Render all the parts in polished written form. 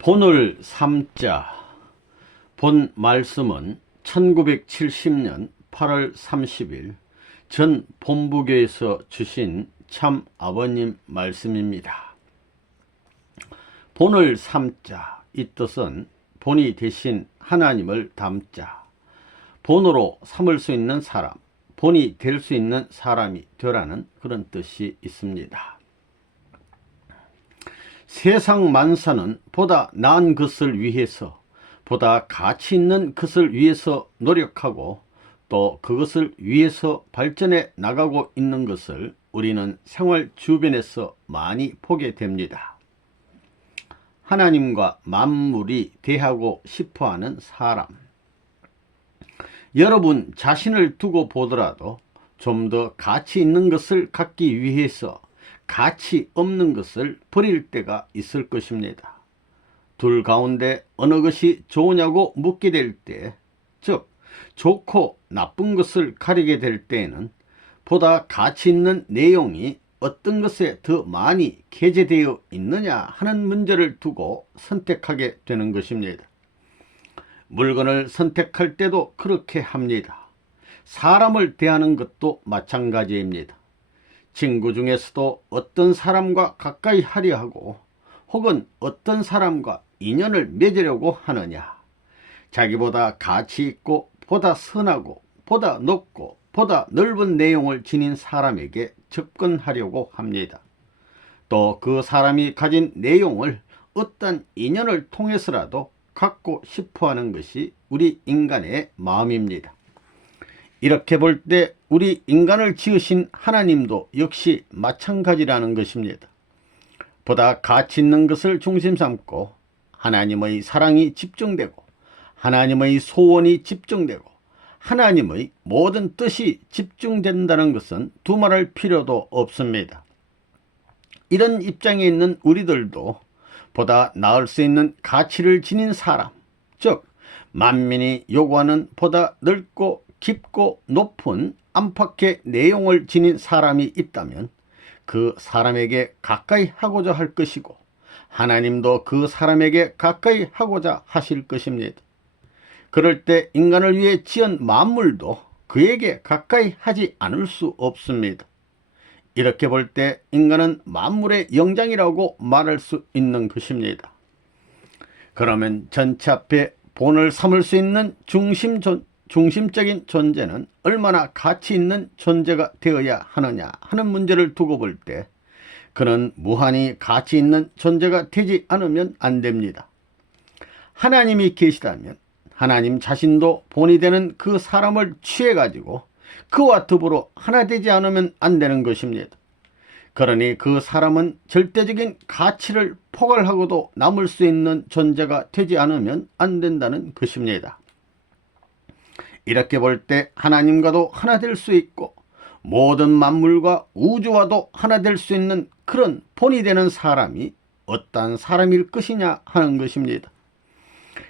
본을 삼자. 본 말씀은 1970년 8월 30일 전 본부교에서 주신 참 아버님 말씀입니다. 본을 삼자, 이 뜻은 본이 대신 하나님을 담자, 본으로 삼을 수 있는 사람, 본이 될 수 있는 사람이 되라는 그런 뜻이 있습니다. 세상 만사는 보다 나은 것을 위해서, 보다 가치 있는 것을 위해서 노력하고 또 그것을 위해서 발전해 나가고 있는 것을 우리는 생활 주변에서 많이 보게 됩니다. 하나님과 만물이 대하고 싶어하는 사람. 여러분 자신을 두고 보더라도 좀 더 가치 있는 것을 갖기 위해서 가치 없는 것을 버릴 때가 있을 것입니다. 둘 가운데 어느 것이 좋으냐고 묻게 될 때, 즉 좋고 나쁜 것을 가리게 될 때에는 보다 가치 있는 내용이 어떤 것에 더 많이 게재되어 있느냐 하는 문제를 두고 선택하게 되는 것입니다. 물건을 선택할 때도 그렇게 합니다. 사람을 대하는 것도 마찬가지입니다. 친구 중에서도 어떤 사람과 가까이 하려 하고 혹은 어떤 사람과 인연을 맺으려고 하느냐, 자기보다 가치 있고 보다 선하고 보다 높고 보다 넓은 내용을 지닌 사람에게 접근하려고 합니다. 또 그 사람이 가진 내용을 어떤 인연을 통해서라도 갖고 싶어하는 것이 우리 인간의 마음입니다. 이렇게 볼 때 우리 인간을 지으신 하나님도 역시 마찬가지라는 것입니다. 보다 가치 있는 것을 중심 삼고 하나님의 사랑이 집중되고 하나님의 소원이 집중되고 하나님의 모든 뜻이 집중된다는 것은 두말할 필요도 없습니다. 이런 입장에 있는 우리들도 보다 나을 수 있는 가치를 지닌 사람, 즉 만민이 요구하는 보다 넓고 깊고 높은 안팎의 내용을 지닌 사람이 있다면 그 사람에게 가까이 하고자 할 것이고 하나님도 그 사람에게 가까이 하고자 하실 것입니다. 그럴 때 인간을 위해 지은 만물도 그에게 가까이 하지 않을 수 없습니다. 이렇게 볼 때 인간은 만물의 영장이라고 말할 수 있는 것입니다. 그러면 전체 앞에 본을 삼을 수 있는 중심적인 존재는 얼마나 가치 있는 존재가 되어야 하느냐 하는 문제를 두고 볼 때 그는 무한히 가치 있는 존재가 되지 않으면 안 됩니다. 하나님이 계시다면 하나님 자신도 본이 되는 그 사람을 취해가지고 그와 더불어 하나 되지 않으면 안 되는 것입니다. 그러니 그 사람은 절대적인 가치를 포괄하고도 남을 수 있는 존재가 되지 않으면 안 된다는 것입니다. 이렇게 볼 때 하나님과도 하나 될 수 있고 모든 만물과 우주와도 하나 될 수 있는 그런 본이 되는 사람이 어떤 사람일 것이냐 하는 것입니다.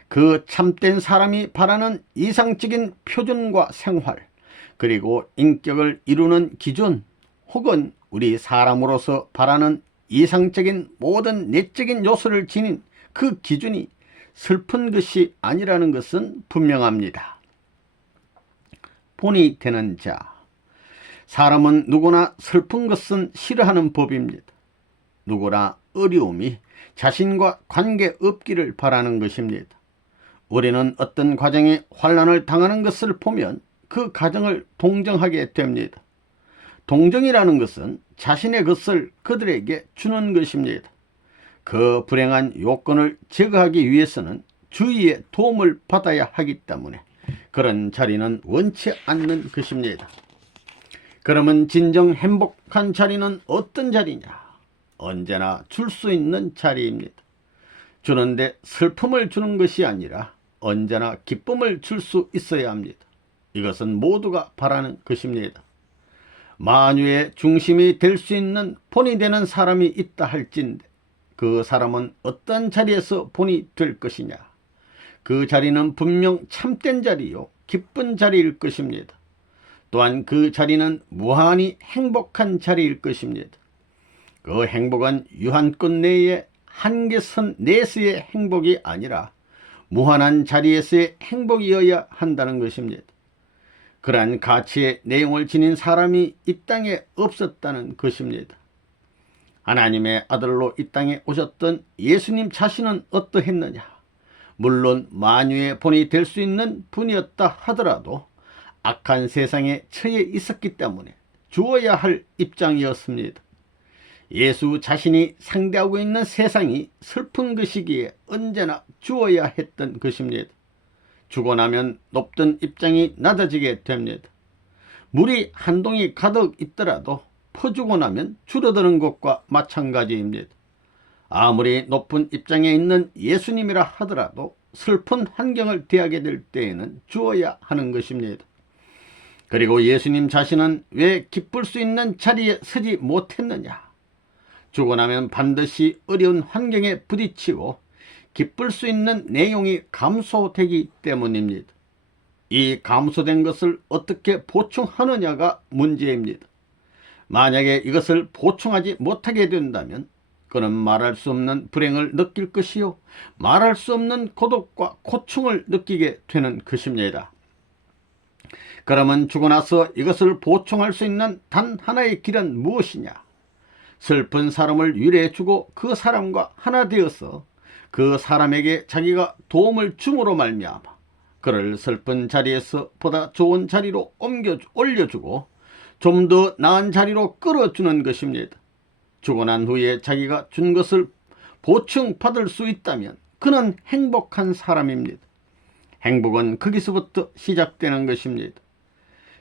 그 참된 사람이 바라는 이상적인 표준과 생활, 그리고 인격을 이루는 기준, 혹은 우리 사람으로서 바라는 이상적인 모든 내적인 요소를 지닌 그 기준이 슬픈 것이 아니라는 것은 분명합니다. 본이 되는 자. 사람은 누구나 슬픈 것은 싫어하는 법입니다. 누구나 어려움이 자신과 관계없기를 바라는 것입니다. 우리는 어떤 과정에 환난을 당하는 것을 보면 그 과정을 동정하게 됩니다. 동정이라는 것은 자신의 것을 그들에게 주는 것입니다. 그 불행한 요건을 제거하기 위해서는 주위의 도움을 받아야 하기 때문에 그런 자리는 원치 않는 것입니다. 그러면 진정 행복한 자리는 어떤 자리냐? 언제나 줄 수 있는 자리입니다. 주는데 슬픔을 주는 것이 아니라 언제나 기쁨을 줄 수 있어야 합니다. 이것은 모두가 바라는 것입니다. 만유의 중심이 될 수 있는 본이 되는 사람이 있다 할진대 그 사람은 어떤 자리에서 본이 될 것이냐? 그 자리는 분명 참된 자리요 기쁜 자리일 것입니다. 또한 그 자리는 무한히 행복한 자리일 것입니다. 그 행복은 유한권 내에 한계선 내에서의 행복이 아니라 무한한 자리에서의 행복이어야 한다는 것입니다. 그러한 가치의 내용을 지닌 사람이 이 땅에 없었다는 것입니다. 하나님의 아들로 이 땅에 오셨던 예수님 자신은 어떠했느냐? 물론 만유의 본이 될 수 있는 분이었다 하더라도 악한 세상에 처해 있었기 때문에 주어야 할 입장이었습니다. 예수 자신이 상대하고 있는 세상이 슬픈 것이기에 언제나 주어야 했던 것입니다. 주고 나면 높던 입장이 낮아지게 됩니다. 물이 한 동이 가득 있더라도 퍼주고 나면 줄어드는 것과 마찬가지입니다. 아무리 높은 입장에 있는 예수님이라 하더라도 슬픈 환경을 대하게 될 때에는 주어야 하는 것입니다. 그리고 예수님 자신은 왜 기쁠 수 있는 자리에 서지 못했느냐? 주고 나면 반드시 어려운 환경에 부딪히고 기쁠 수 있는 내용이 감소되기 때문입니다. 이 감소된 것을 어떻게 보충하느냐가 문제입니다. 만약에 이것을 보충하지 못하게 된다면 그는 말할 수 없는 불행을 느낄 것이요 말할 수 없는 고독과 고충을 느끼게 되는 것입니다. 그러면 주고 나서 이것을 보충할 수 있는 단 하나의 길은 무엇이냐? 슬픈 사람을 위로해주고 그 사람과 하나 되어서 그 사람에게 자기가 도움을 줌으로 말미암아 그를 슬픈 자리에서 보다 좋은 자리로 올려주고 좀 더 나은 자리로 끌어주는 것입니다. 주고 난 후에 자기가 준 것을 보충받을 수 있다면 그는 행복한 사람입니다. 행복은 거기서부터 시작되는 것입니다.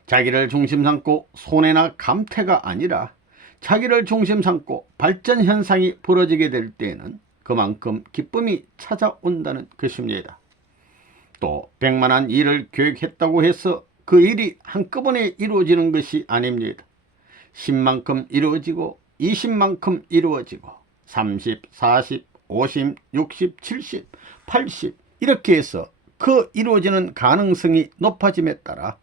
자기를 중심 삼고 손해나 감퇴가 아니라 자기를 중심 삼고 발전 현상이 벌어지게 될 때에는 그만큼 기쁨이 찾아온다는 것입니다. 또 100만한 일을 계획했다고 해서 그 일이 한꺼번에 이루어지는 것이 아닙니다. 10만큼 이루어지고 20만큼 이루어지고 30, 40, 50, 60, 70, 80 이렇게 해서 그 이루어지는 가능성이 높아짐에 따라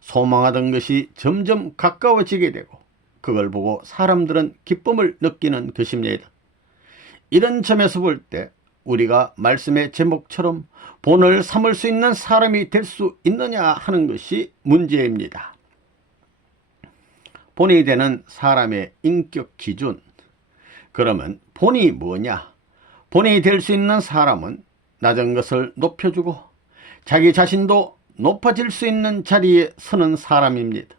소망하던 것이 점점 가까워지게 되고 그걸 보고 사람들은 기쁨을 느끼는 것입니다. 이런 점에서 볼 때 우리가 말씀의 제목처럼 본을 삼을 수 있는 사람이 될 수 있느냐 하는 것이 문제입니다. 본이 되는 사람의 인격 기준. 그러면 본이 뭐냐? 본이 될 수 있는 사람은 낮은 것을 높여주고 자기 자신도 높아질 수 있는 자리에 서는 사람입니다.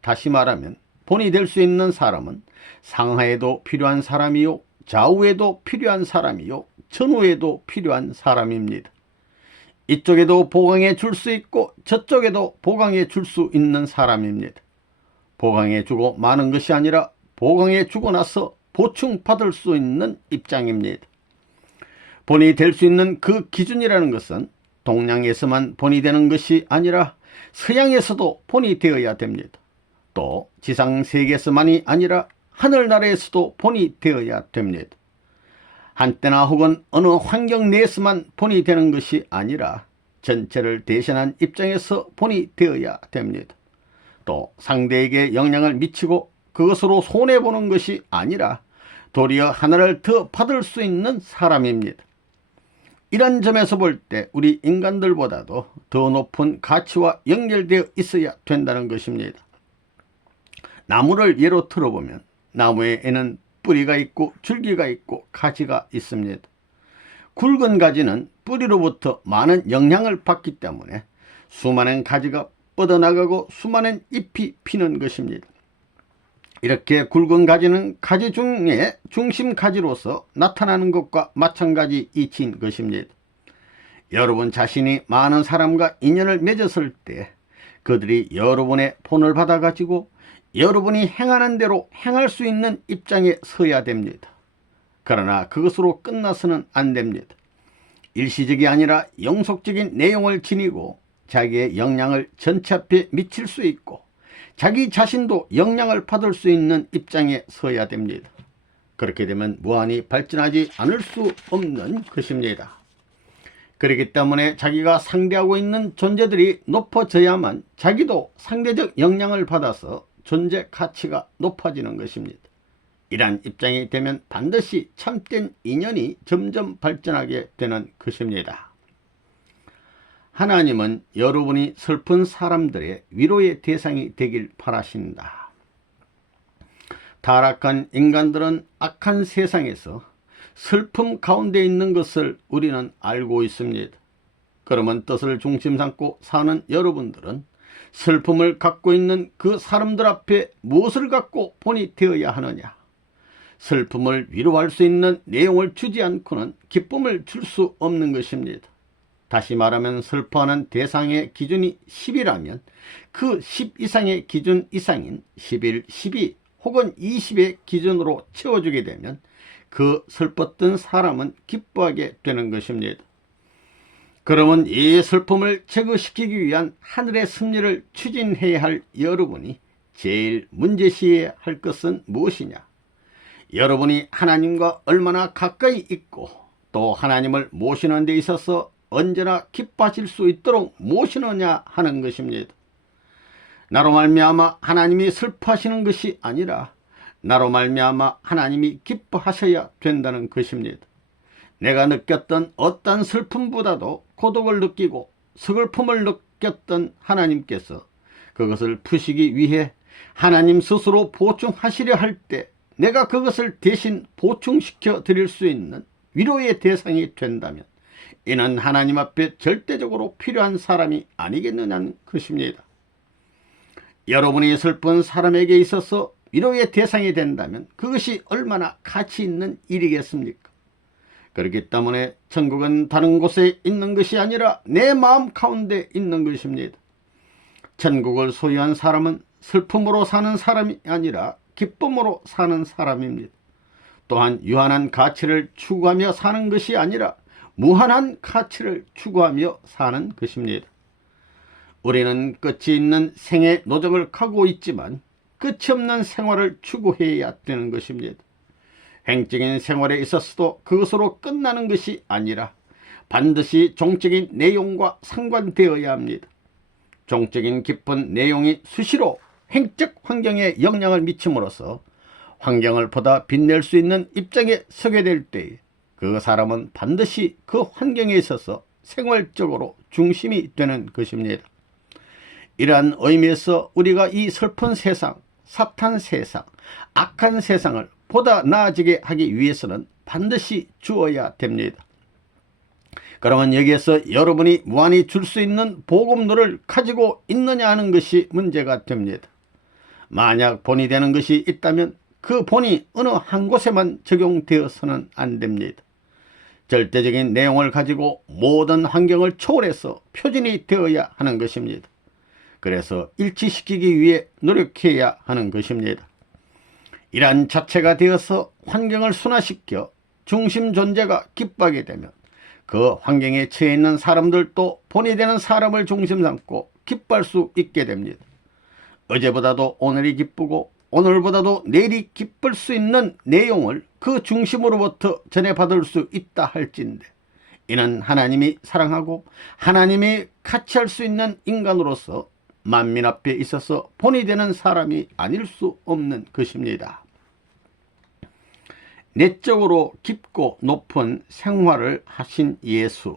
다시 말하면 본이 될 수 있는 사람은 상하에도 필요한 사람이요 좌우에도 필요한 사람이요 전후에도 필요한 사람입니다. 이쪽에도 보강해 줄 수 있고 저쪽에도 보강해 줄 수 있는 사람입니다. 보강해 주고 마는 것이 아니라 보강해 주고 나서 보충받을 수 있는 입장입니다. 본이 될 수 있는 그 기준이라는 것은 동양에서만 본이 되는 것이 아니라 서양에서도 본이 되어야 됩니다. 또 지상세계에서만이 아니라 하늘나라에서도 본이 되어야 됩니다. 한때나 혹은 어느 환경 내에서만 본이 되는 것이 아니라 전체를 대신한 입장에서 본이 되어야 됩니다. 또 상대에게 영향을 미치고 그것으로 손해보는 것이 아니라 도리어 하나를 더 받을 수 있는 사람입니다. 이런 점에서 볼 때 우리 인간들보다도 더 높은 가치와 연결되어 있어야 된다는 것입니다. 나무를 예로 들어보면 나무에는 뿌리가 있고 줄기가 있고 가지가 있습니다. 굵은 가지는 뿌리로부터 많은 영향을 받기 때문에 수많은 가지가 뻗어나가고 수많은 잎이 피는 것입니다. 이렇게 굵은 가지는 가지 중에 중심 가지로서 나타나는 것과 마찬가지 이치인 것입니다. 여러분 자신이 많은 사람과 인연을 맺었을 때 그들이 여러분의 본을 받아가지고 여러분이 행하는 대로 행할 수 있는 입장에 서야 됩니다. 그러나 그것으로 끝나서는 안 됩니다. 일시적이 아니라 영속적인 내용을 지니고 자기의 영향을 전체 앞에 미칠 수 있고 자기 자신도 영향을 받을 수 있는 입장에 서야 됩니다. 그렇게 되면 무한히 발전하지 않을 수 없는 것입니다. 그렇기 때문에 자기가 상대하고 있는 존재들이 높아져야만 자기도 상대적 영향을 받아서 존재 가치가 높아지는 것입니다. 이러한 입장이 되면 반드시 참된 인연이 점점 발전하게 되는 것입니다. 하나님은 여러분이 슬픈 사람들의 위로의 대상이 되길 바라신다. 타락한 인간들은 악한 세상에서 슬픔 가운데 있는 것을 우리는 알고 있습니다. 그러면 뜻을 중심 삼고 사는 여러분들은 슬픔을 갖고 있는 그 사람들 앞에 무엇을 갖고 본이 되어야 하느냐? 슬픔을 위로할 수 있는 내용을 주지 않고는 기쁨을 줄 수 없는 것입니다. 다시 말하면 슬퍼하는 대상의 기준이 10이라면 그 10 이상의 기준 이상인 11, 12 혹은 20의 기준으로 채워주게 되면 그 슬펐던 사람은 기뻐하게 되는 것입니다. 그러면 이 슬픔을 제거시키기 위한 하늘의 섭리를 추진해야 할 여러분이 제일 문제시해야 할 것은 무엇이냐? 여러분이 하나님과 얼마나 가까이 있고 또 하나님을 모시는 데 있어서 언제나 기뻐하실 수 있도록 모시느냐 하는 것입니다. 나로 말미암아 하나님이 슬퍼하시는 것이 아니라 나로 말미암아 하나님이 기뻐하셔야 된다는 것입니다. 내가 느꼈던 어떤 슬픔보다도 고독을 느끼고 서글픔을 느꼈던 하나님께서 그것을 푸시기 위해 하나님 스스로 보충하시려 할 때 내가 그것을 대신 보충시켜 드릴 수 있는 위로의 대상이 된다면 이는 하나님 앞에 절대적으로 필요한 사람이 아니겠느냐는 것입니다. 여러분이 슬픈 사람에게 있어서 위로의 대상이 된다면 그것이 얼마나 가치 있는 일이겠습니까? 그렇기 때문에 천국은 다른 곳에 있는 것이 아니라 내 마음 가운데 있는 것입니다. 천국을 소유한 사람은 슬픔으로 사는 사람이 아니라 기쁨으로 사는 사람입니다. 또한 유한한 가치를 추구하며 사는 것이 아니라 무한한 가치를 추구하며 사는 것입니다. 우리는 끝이 있는 생의 노정을 가고 있지만 끝이 없는 생활을 추구해야 되는 것입니다. 행적인 생활에 있어서도 그것으로 끝나는 것이 아니라 반드시 종적인 내용과 상관되어야 합니다. 종적인 깊은 내용이 수시로 행적 환경에 영향을 미침으로써 환경을 보다 빛낼 수 있는 입장에 서게 될 때에 그 사람은 반드시 그 환경에 있어서 생활적으로 중심이 되는 것입니다. 이러한 의미에서 우리가 이 슬픈 세상, 사탄 세상, 악한 세상을 보다 나아지게 하기 위해서는 반드시 주어야 됩니다. 그러면 여기에서 여러분이 무한히 줄 수 있는 복음론을 가지고 있느냐 하는 것이 문제가 됩니다. 만약 본이 되는 것이 있다면 그 본이 어느 한 곳에만 적용되어서는 안 됩니다. 절대적인 내용을 가지고 모든 환경을 초월해서 표준이 되어야 하는 것입니다. 그래서 일치시키기 위해 노력해야 하는 것입니다. 이러한 자체가 되어서 환경을 순화시켜 중심 존재가 기뻐하게 되면 그 환경에 처해 있는 사람들도 본이 되는 사람을 중심 삼고 기뻐할 수 있게 됩니다. 어제보다도 오늘이 기쁘고 오늘보다도 내일이 기쁠 수 있는 내용을 그 중심으로부터 전해받을 수 있다 할진대 이는 하나님이 사랑하고 하나님이 같이 할 수 있는 인간으로서 만민 앞에 있어서 본이 되는 사람이 아닐 수 없는 것입니다. 내적으로 깊고 높은 생활을 하신 예수.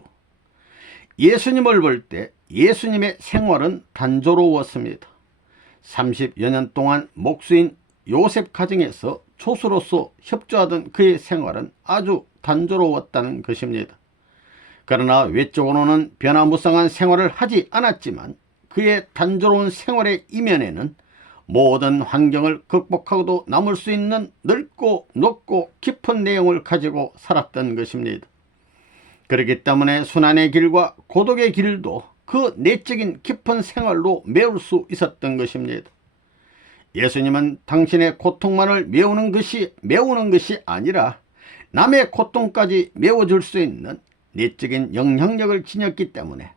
예수님을 볼 때 예수님의 생활은 단조로웠습니다. 30여 년 동안 목수인 요셉 가정에서 조수로서 협조하던 그의 생활은 아주 단조로웠다는 것입니다. 그러나 외적으로는 변화무쌍한 생활을 하지 않았지만 그의 단조로운 생활의 이면에는 모든 환경을 극복하고도 남을 수 있는 넓고 높고 깊은 내용을 가지고 살았던 것입니다. 그렇기 때문에 순환의 길과 고독의 길도 그 내적인 깊은 생활로 메울 수 있었던 것입니다. 예수님은 당신의 고통만을 메우는 것이 아니라 남의 고통까지 메워줄 수 있는 내적인 영향력을 지녔기 때문에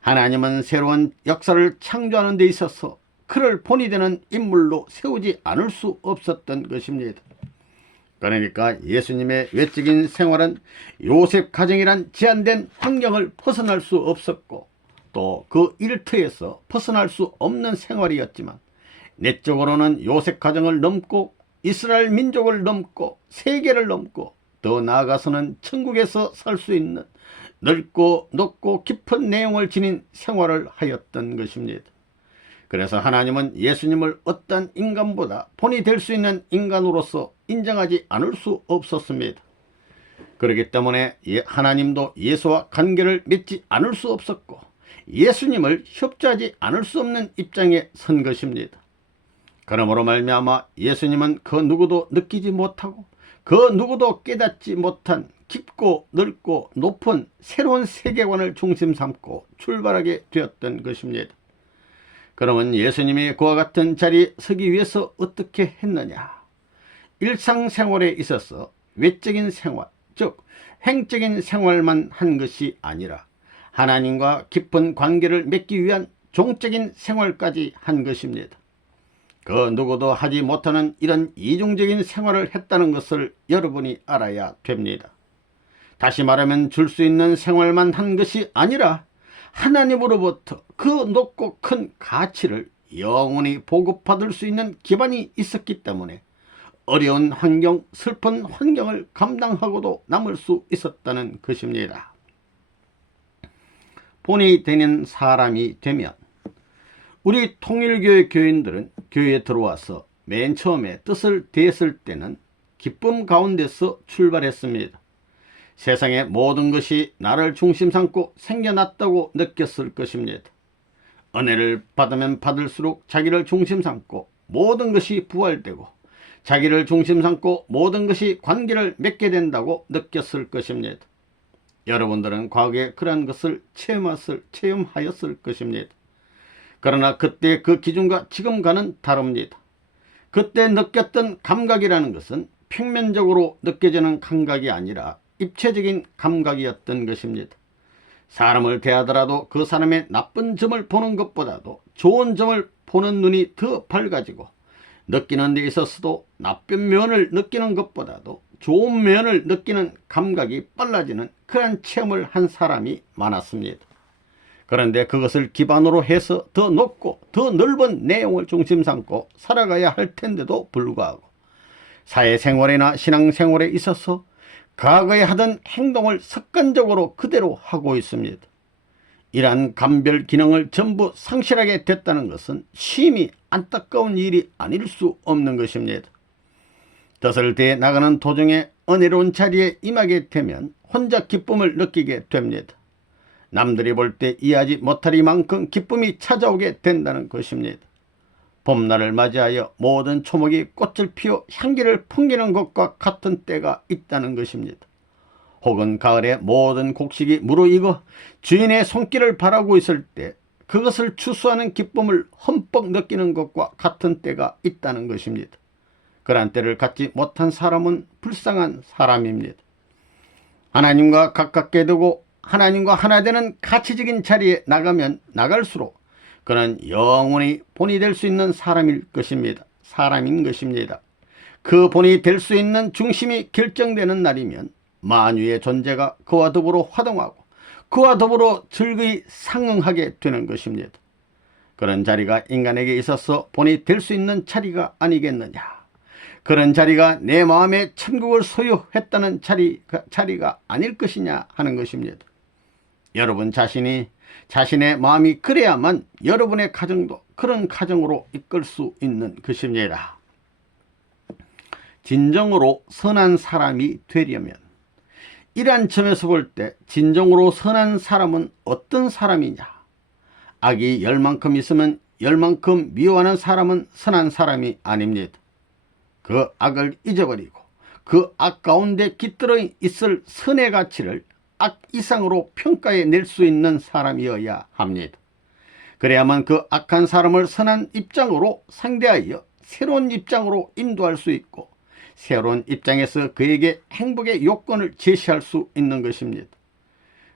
하나님은 새로운 역사를 창조하는 데 있어서 그를 본이 되는 인물로 세우지 않을 수 없었던 것입니다. 그러니까 예수님의 외적인 생활은 요셉 가정이란 제한된 환경을 벗어날 수 없었고 또 그 일터에서 벗어날 수 없는 생활이었지만 내적으로는 요셉 가정을 넘고 이스라엘 민족을 넘고 세계를 넘고 더 나아가서는 천국에서 살 수 있는 넓고 높고 깊은 내용을 지닌 생활을 하였던 것입니다. 그래서 하나님은 예수님을 어떤 인간보다 본이 될 수 있는 인간으로서 인정하지 않을 수 없었습니다. 그렇기 때문에 하나님도 예수와 관계를 맺지 않을 수 없었고 예수님을 협조하지 않을 수 없는 입장에 선 것입니다. 그러므로 말미암아 예수님은 그 누구도 느끼지 못하고 그 누구도 깨닫지 못한 깊고 넓고 높은 새로운 세계관을 중심 삼고 출발하게 되었던 것입니다. 그러면 예수님이 그와 같은 자리에 서기 위해서 어떻게 했느냐? 일상생활에 있어서 외적인 생활, 즉 행적인 생활만 한 것이 아니라 하나님과 깊은 관계를 맺기 위한 종적인 생활까지 한 것입니다. 그 누구도 하지 못하는 이런 이중적인 생활을 했다는 것을 여러분이 알아야 됩니다. 다시 말하면 줄 수 있는 생활만 한 것이 아니라 하나님으로부터 그 높고 큰 가치를 영원히 보급받을 수 있는 기반이 있었기 때문에 어려운 환경, 슬픈 환경을 감당하고도 남을 수 있었다는 것입니다. 본이 되는 사람이 되면 우리 통일교회 교인들은 교회에 들어와서 맨 처음에 뜻을 대했을 때는 기쁨 가운데서 출발했습니다. 세상의 모든 것이 나를 중심 삼고 생겨났다고 느꼈을 것입니다. 은혜를 받으면 받을수록 자기를 중심 삼고 모든 것이 부활되고 자기를 중심 삼고 모든 것이 관계를 맺게 된다고 느꼈을 것입니다. 여러분들은 과거에 그러한 것을 체험하였을 것입니다. 그러나 그때 그 기준과 지금과는 다릅니다. 그때 느꼈던 감각이라는 것은 평면적으로 느껴지는 감각이 아니라 입체적인 감각이었던 것입니다. 사람을 대하더라도 그 사람의 나쁜 점을 보는 것보다도 좋은 점을 보는 눈이 더 밝아지고 느끼는 데 있어서도 나쁜 면을 느끼는 것보다도 좋은 면을 느끼는 감각이 빨라지는 그런 체험을 한 사람이 많았습니다. 그런데 그것을 기반으로 해서 더 높고 더 넓은 내용을 중심 삼고 살아가야 할 텐데도 불구하고 사회생활이나 신앙생활에 있어서 과거에 하던 행동을 습관적으로 그대로 하고 있습니다. 이러한 감별 기능을 전부 상실하게 됐다는 것은 심히 안타까운 일이 아닐 수 없는 것입니다. 뜻을 대해 나가는 도중에 은혜로운 자리에 임하게 되면 혼자 기쁨을 느끼게 됩니다. 남들이 볼 때 이해하지 못하리만큼 기쁨이 찾아오게 된다는 것입니다. 봄날을 맞이하여 모든 초목이 꽃을 피워 향기를 풍기는 것과 같은 때가 있다는 것입니다. 혹은 가을에 모든 곡식이 무르익어 주인의 손길을 바라고 있을 때 그것을 추수하는 기쁨을 흠뻑 느끼는 것과 같은 때가 있다는 것입니다. 그러한 때를 갖지 못한 사람은 불쌍한 사람입니다. 하나님과 가깝게 되고 하나님과 하나 되는 가치적인 자리에 나가면 나갈수록 그는 영원히 본이 될 수 있는 사람인 것입니다. 그 본이 될 수 있는 중심이 결정되는 날이면 만유의 존재가 그와 더불어 화동하고 그와 더불어 즐거이 상응하게 되는 것입니다. 그런 자리가 인간에게 있어서 본이 될 수 있는 자리가 아니겠느냐. 그런 자리가 내 마음에 천국을 소유했다는 자리가 아닐 것이냐 하는 것입니다. 여러분 자신이 자신의 마음이 그래야만 여러분의 가정도 그런 가정으로 이끌 수 있는 것입니다. 진정으로 선한 사람이 되려면 이러한 점에서 볼 때 진정으로 선한 사람은 어떤 사람이냐? 악이 열만큼 있으면 열만큼 미워하는 사람은 선한 사람이 아닙니다. 그 악을 잊어버리고 그 악 가운데 깃들어 있을 선의 가치를 악 이상으로 평가해 낼 수 있는 사람이어야 합니다. 그래야만 그 악한 사람을 선한 입장으로 상대하여 새로운 입장으로 인도할 수 있고 새로운 입장에서 그에게 행복의 요건을 제시할 수 있는 것입니다.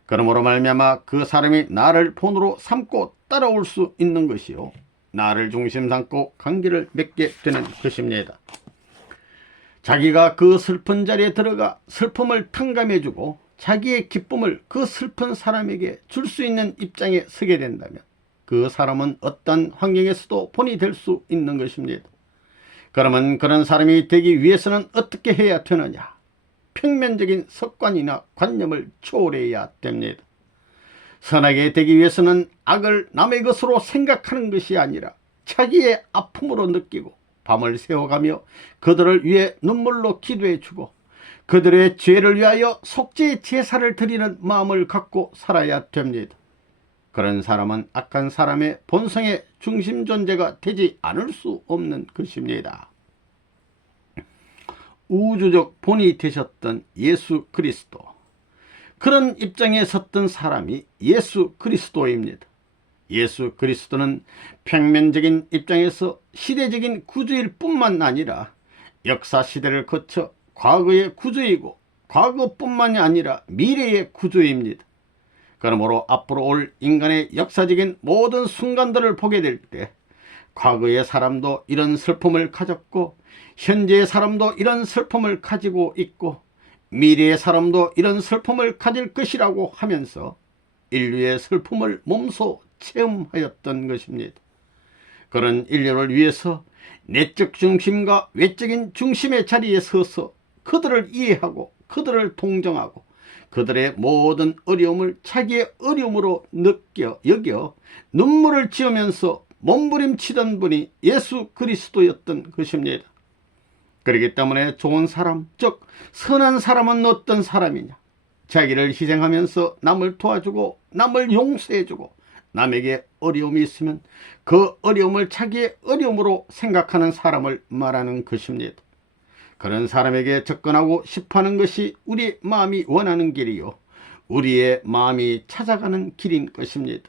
그러므로 말미암아 그 사람이 나를 본으로 삼고 따라올 수 있는 것이요 나를 중심 삼고 관계를 맺게 되는 것입니다. 자기가 그 슬픈 자리에 들어가 슬픔을 탕감해주고 자기의 기쁨을 그 슬픈 사람에게 줄 수 있는 입장에 서게 된다면 그 사람은 어떤 환경에서도 본이 될 수 있는 것입니다. 그러면 그런 사람이 되기 위해서는 어떻게 해야 되느냐? 평면적인 습관이나 관념을 초월해야 됩니다. 선하게 되기 위해서는 악을 남의 것으로 생각하는 것이 아니라 자기의 아픔으로 느끼고 밤을 새워가며 그들을 위해 눈물로 기도해주고 그들의 죄를 위하여 속죄의 제사를 드리는 마음을 갖고 살아야 됩니다. 그런 사람은 악한 사람의 본성의 중심 존재가 되지 않을 수 없는 것입니다. 우주적 본이 되셨던 예수 그리스도, 그런 입장에 섰던 사람이 예수 그리스도입니다. 예수 그리스도는 평면적인 입장에서 시대적인 구주일 뿐만 아니라 역사 시대를 거쳐 과거의 구주이고 과거뿐만이 아니라 미래의 구주입니다. 그러므로 앞으로 올 인간의 역사적인 모든 순간들을 보게 될 때 과거의 사람도 이런 슬픔을 가졌고 현재의 사람도 이런 슬픔을 가지고 있고 미래의 사람도 이런 슬픔을 가질 것이라고 하면서 인류의 슬픔을 몸소 체험하였던 것입니다. 그런 인류를 위해서 내적 중심과 외적인 중심의 자리에 서서 그들을 이해하고 그들을 동정하고 그들의 모든 어려움을 자기의 어려움으로 여겨 눈물을 지으면서 몸부림치던 분이 예수 그리스도였던 것입니다. 그렇기 때문에 좋은 사람, 즉 선한 사람은 어떤 사람이냐? 자기를 희생하면서 남을 도와주고 남을 용서해주고 남에게 어려움이 있으면 그 어려움을 자기의 어려움으로 생각하는 사람을 말하는 것입니다. 그런 사람에게 접근하고 싶어하는 것이 우리 마음이 원하는 길이요 우리의 마음이 찾아가는 길인 것입니다.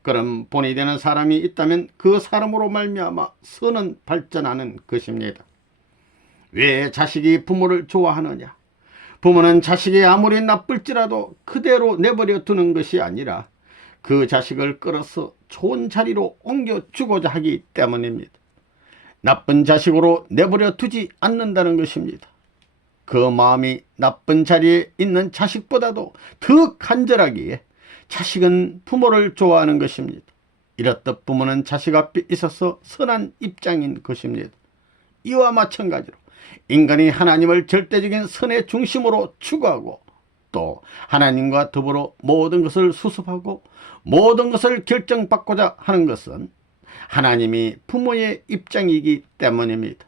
그런 본이 되는 사람이 있다면 그 사람으로 말미암아 선은 발전하는 것입니다. 왜 자식이 부모를 좋아하느냐? 부모는 자식이 아무리 나쁠지라도 그대로 내버려 두는 것이 아니라 그 자식을 끌어서 좋은 자리로 옮겨주고자 하기 때문입니다. 나쁜 자식으로 내버려 두지 않는다는 것입니다. 그 마음이 나쁜 자리에 있는 자식보다도 더 간절하기에 자식은 부모를 좋아하는 것입니다. 이렇듯 부모는 자식 앞에 있어서 선한 입장인 것입니다. 이와 마찬가지로 인간이 하나님을 절대적인 선의 중심으로 추구하고 또 하나님과 더불어 모든 것을 수습하고 모든 것을 결정받고자 하는 것은 하나님이 부모의 입장이기 때문입니다.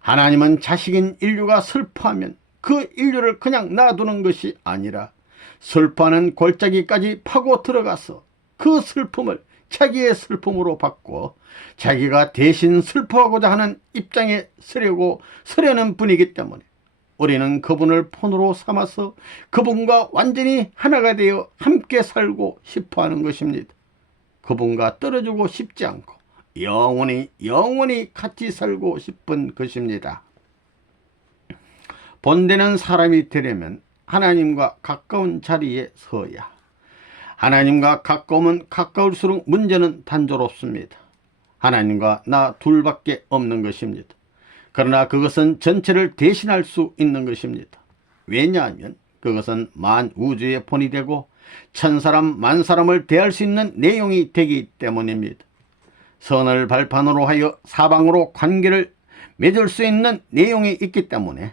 하나님은 자식인 인류가 슬퍼하면 그 인류를 그냥 놔두는 것이 아니라 슬퍼하는 골짜기까지 파고 들어가서 그 슬픔을 자기의 슬픔으로 바꿔 자기가 대신 슬퍼하고자 하는 입장에 서려는 분이기 때문에 우리는 그분을 본으로 삼아서 그분과 완전히 하나가 되어 함께 살고 싶어하는 것입니다. 그분과 떨어지고 싶지 않고 영원히 같이 살고 싶은 것입니다. 본되는 사람이 되려면 하나님과 가까운 자리에 서야. 하나님과 가까우면 가까울수록 문제는 단조롭습니다. 하나님과 나 둘밖에 없는 것입니다. 그러나 그것은 전체를 대신할 수 있는 것입니다. 왜냐하면 그것은 만우주의 본이 되고 천사람 만사람을 대할 수 있는 내용이 되기 때문입니다. 선을 발판으로 하여 사방으로 관계를 맺을 수 있는 내용이 있기 때문에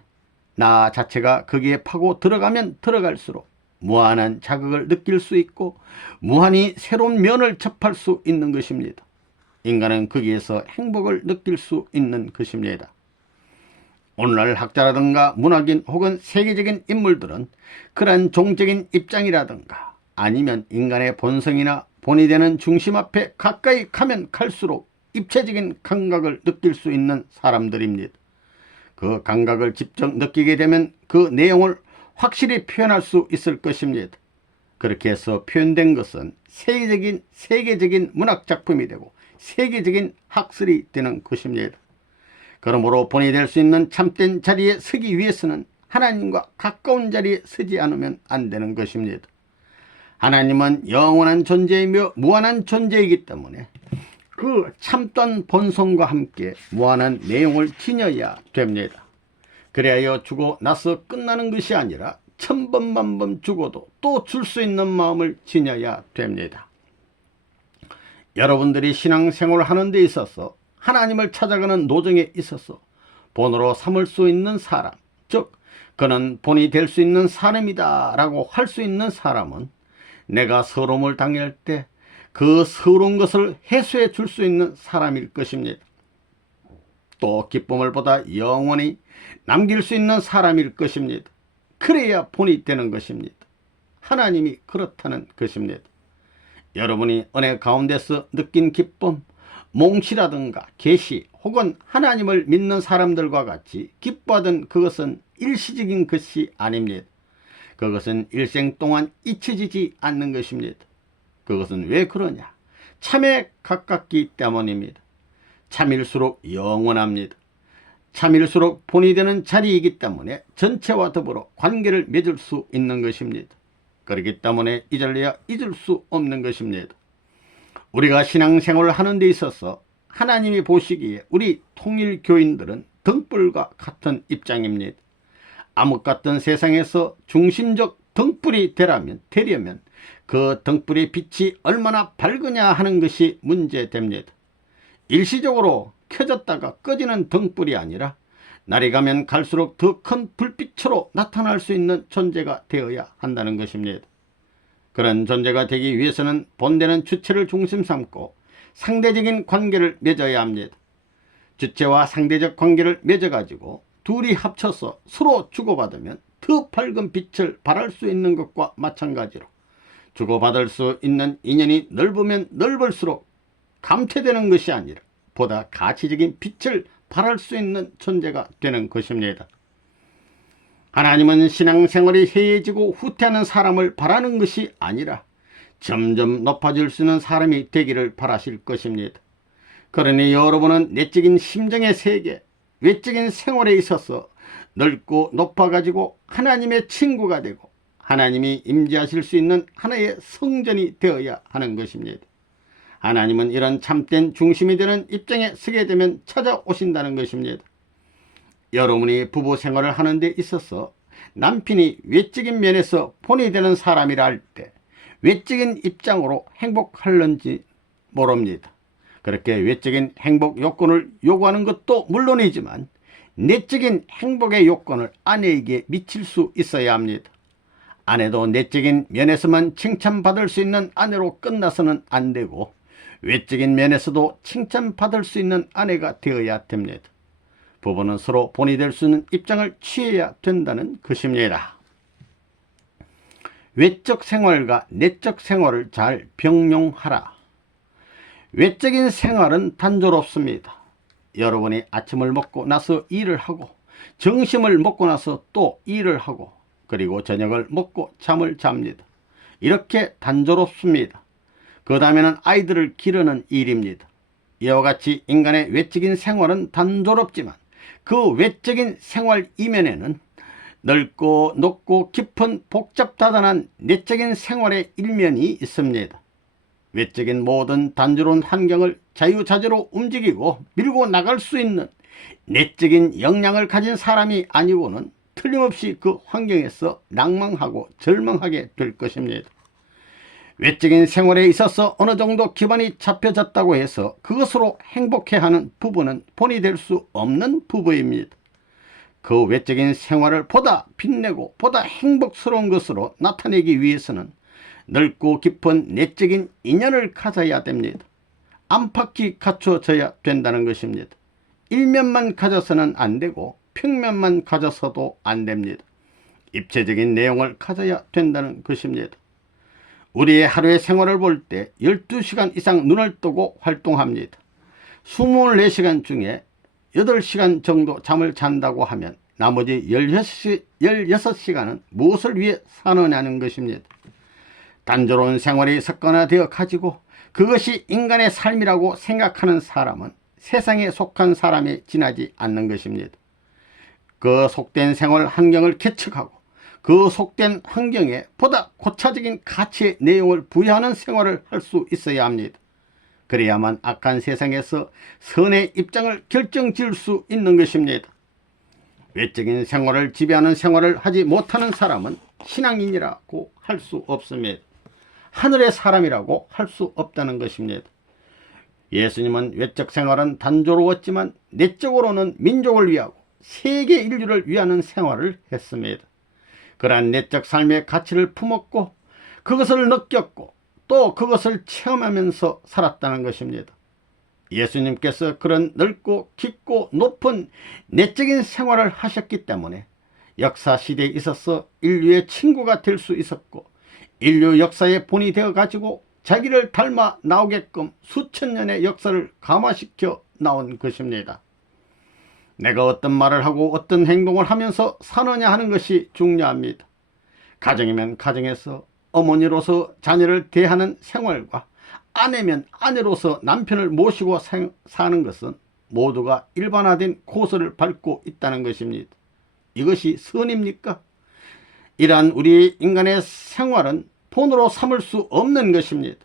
나 자체가 거기에 파고 들어가면 들어갈수록 무한한 자극을 느낄 수 있고 무한히 새로운 면을 접할 수 있는 것입니다. 인간은 거기에서 행복을 느낄 수 있는 것입니다. 오늘날 학자라든가 문학인 혹은 세계적인 인물들은 그러한 종적인 입장이라든가 아니면 인간의 본성이나 본이 되는 중심 앞에 가까이 가면 갈수록 입체적인 감각을 느낄 수 있는 사람들입니다. 그 감각을 직접 느끼게 되면 그 내용을 확실히 표현할 수 있을 것입니다. 그렇게 해서 표현된 것은 세계적인 문학작품이 되고 세계적인 학설이 되는 것입니다. 그러므로 본이 될 수 있는 참된 자리에 서기 위해서는 하나님과 가까운 자리에 서지 않으면 안 되는 것입니다. 하나님은 영원한 존재이며 무한한 존재이기 때문에 그 참된 본성과 함께 무한한 내용을 지녀야 됩니다. 그래야 주고 나서 끝나는 것이 아니라 천번 만번 주고도 또 줄 수 있는 마음을 지녀야 됩니다. 여러분들이 신앙생활을 하는 데 있어서 하나님을 찾아가는 노정에 있어서 본으로 삼을 수 있는 사람, 즉 그는 본이 될 수 있는 사람이다 라고 할 수 있는 사람은 내가 서러움을 당할 때 그 서러운 것을 해소해 줄 수 있는 사람일 것입니다. 또 기쁨을 보다 영원히 남길 수 있는 사람일 것입니다. 그래야 본이 되는 것입니다. 하나님이 그렇다는 것입니다. 여러분이 은혜 가운데서 느낀 기쁨, 몽시라든가 계시 혹은 하나님을 믿는 사람들과 같이 기뻐하던 그것은 일시적인 것이 아닙니다. 그것은 일생 동안 잊혀지지 않는 것입니다. 그것은 왜 그러냐? 참에 가깝기 때문입니다. 참일수록 영원합니다. 참일수록 본이 되는 자리이기 때문에 전체와 더불어 관계를 맺을 수 있는 것입니다. 그렇기 때문에 잊을래야 잊을 수 없는 것입니다. 우리가 신앙생활을 하는 데 있어서 하나님이 보시기에 우리 통일교인들은 등불과 같은 입장입니다. 암흑 같은 세상에서 중심적 등불이 되려면 그 등불의 빛이 얼마나 밝으냐 하는 것이 문제됩니다. 일시적으로 켜졌다가 꺼지는 등불이 아니라 날이 가면 갈수록 더 큰 불빛으로 나타날 수 있는 존재가 되어야 한다는 것입니다. 그런 존재가 되기 위해서는 본되는 주체를 중심 삼고 상대적인 관계를 맺어야 합니다. 주체와 상대적 관계를 맺어가지고 둘이 합쳐서 서로 주고받으면 더 밝은 빛을 발할 수 있는 것과 마찬가지로 주고받을 수 있는 인연이 넓으면 넓을수록 감퇴되는 것이 아니라 보다 가치적인 빛을 발할 수 있는 존재가 되는 것입니다. 하나님은 신앙생활이 해이해지고 후퇴하는 사람을 바라는 것이 아니라 점점 높아질 수 있는 사람이 되기를 바라실 것입니다. 그러니 여러분은 내적인 심정의 세계, 외적인 생활에 있어서 넓고 높아가지고 하나님의 친구가 되고 하나님이 임재하실 수 있는 하나의 성전이 되어야 하는 것입니다. 하나님은 이런 참된 중심이 되는 입장에 서게 되면 찾아오신다는 것입니다. 여러분이 부부 생활을 하는 데 있어서 남편이 외적인 면에서 본이 되는 사람이라 할 때 외적인 입장으로 행복할는지 모릅니다. 그렇게 외적인 행복 요건을 요구하는 것도 물론이지만 내적인 행복의 요건을 아내에게 미칠 수 있어야 합니다. 아내도 내적인 면에서만 칭찬받을 수 있는 아내로 끝나서는 안 되고 외적인 면에서도 칭찬받을 수 있는 아내가 되어야 됩니다. 부부는 서로 본이 될 수 있는 입장을 취해야 된다는 것입니다. 외적 생활과 내적 생활을 잘 병용하라. 외적인 생활은 단조롭습니다. 여러분이 아침을 먹고 나서 일을 하고 점심을 먹고 나서 또 일을 하고 그리고 저녁을 먹고 잠을 잡니다. 이렇게 단조롭습니다. 그 다음에는 아이들을 기르는 일입니다. 이와 같이 인간의 외적인 생활은 단조롭지만 그 외적인 생활 이면에는 넓고 높고 깊은 복잡다단한 내적인 생활의 일면이 있습니다. 외적인 모든 단조로운 환경을 자유자재로 움직이고 밀고 나갈 수 있는 내적인 역량을 가진 사람이 아니고는 틀림없이 그 환경에서 낭망하고 절망하게 될 것입니다. 외적인 생활에 있어서 어느 정도 기반이 잡혀졌다고 해서 그것으로 행복해하는 부부는 본이 될 수 없는 부부입니다. 그 외적인 생활을 보다 빛내고 보다 행복스러운 것으로 나타내기 위해서는 넓고 깊은 내적인 인연을 가져야 됩니다. 안팎이 갖춰져야 된다는 것입니다. 일면만 가져서는 안 되고 평면만 가져서도 안 됩니다. 입체적인 내용을 가져야 된다는 것입니다. 우리의 하루의 생활을 볼 때 12시간 이상 눈을 뜨고 활동합니다. 24시간 중에 8시간 정도 잠을 잔다고 하면 나머지 16시간은 무엇을 위해 사느냐는 것입니다. 단조로운 생활이 습관화되어 가지고 그것이 인간의 삶이라고 생각하는 사람은 세상에 속한 사람에 지나지 않는 것입니다. 그 속된 생활 환경을 개척하고 그 속된 환경에 보다 고차적인 가치의 내용을 부여하는 생활을 할 수 있어야 합니다. 그래야만 악한 세상에서 선의 입장을 결정지을 수 있는 것입니다. 외적인 생활을 지배하는 생활을 하지 못하는 사람은 신앙인이라고 할 수 없습니다. 하늘의 사람이라고 할 수 없다는 것입니다. 예수님은 외적 생활은 단조로웠지만 내적으로는 민족을 위하고 세계 인류를 위하는 생활을 했습니다. 그러한 내적 삶의 가치를 품었고 그것을 느꼈고 또 그것을 체험하면서 살았다는 것입니다. 예수님께서 그런 넓고 깊고 높은 내적인 생활을 하셨기 때문에 역사시대에 있어서 인류의 친구가 될 수 있었고 인류 역사의 본이 되어 가지고 자기를 닮아 나오게끔 수천 년의 역사를 감화시켜 나온 것입니다. 내가 어떤 말을 하고 어떤 행동을 하면서 사느냐 하는 것이 중요합니다. 가정이면 가정에서 어머니로서 자녀를 대하는 생활과 아내면 아내로서 남편을 모시고 사는 것은 모두가 일반화된 코스를 밟고 있다는 것입니다. 이것이 선입니까? 이러한 우리 인간의 생활은 본으로 삼을 수 없는 것입니다.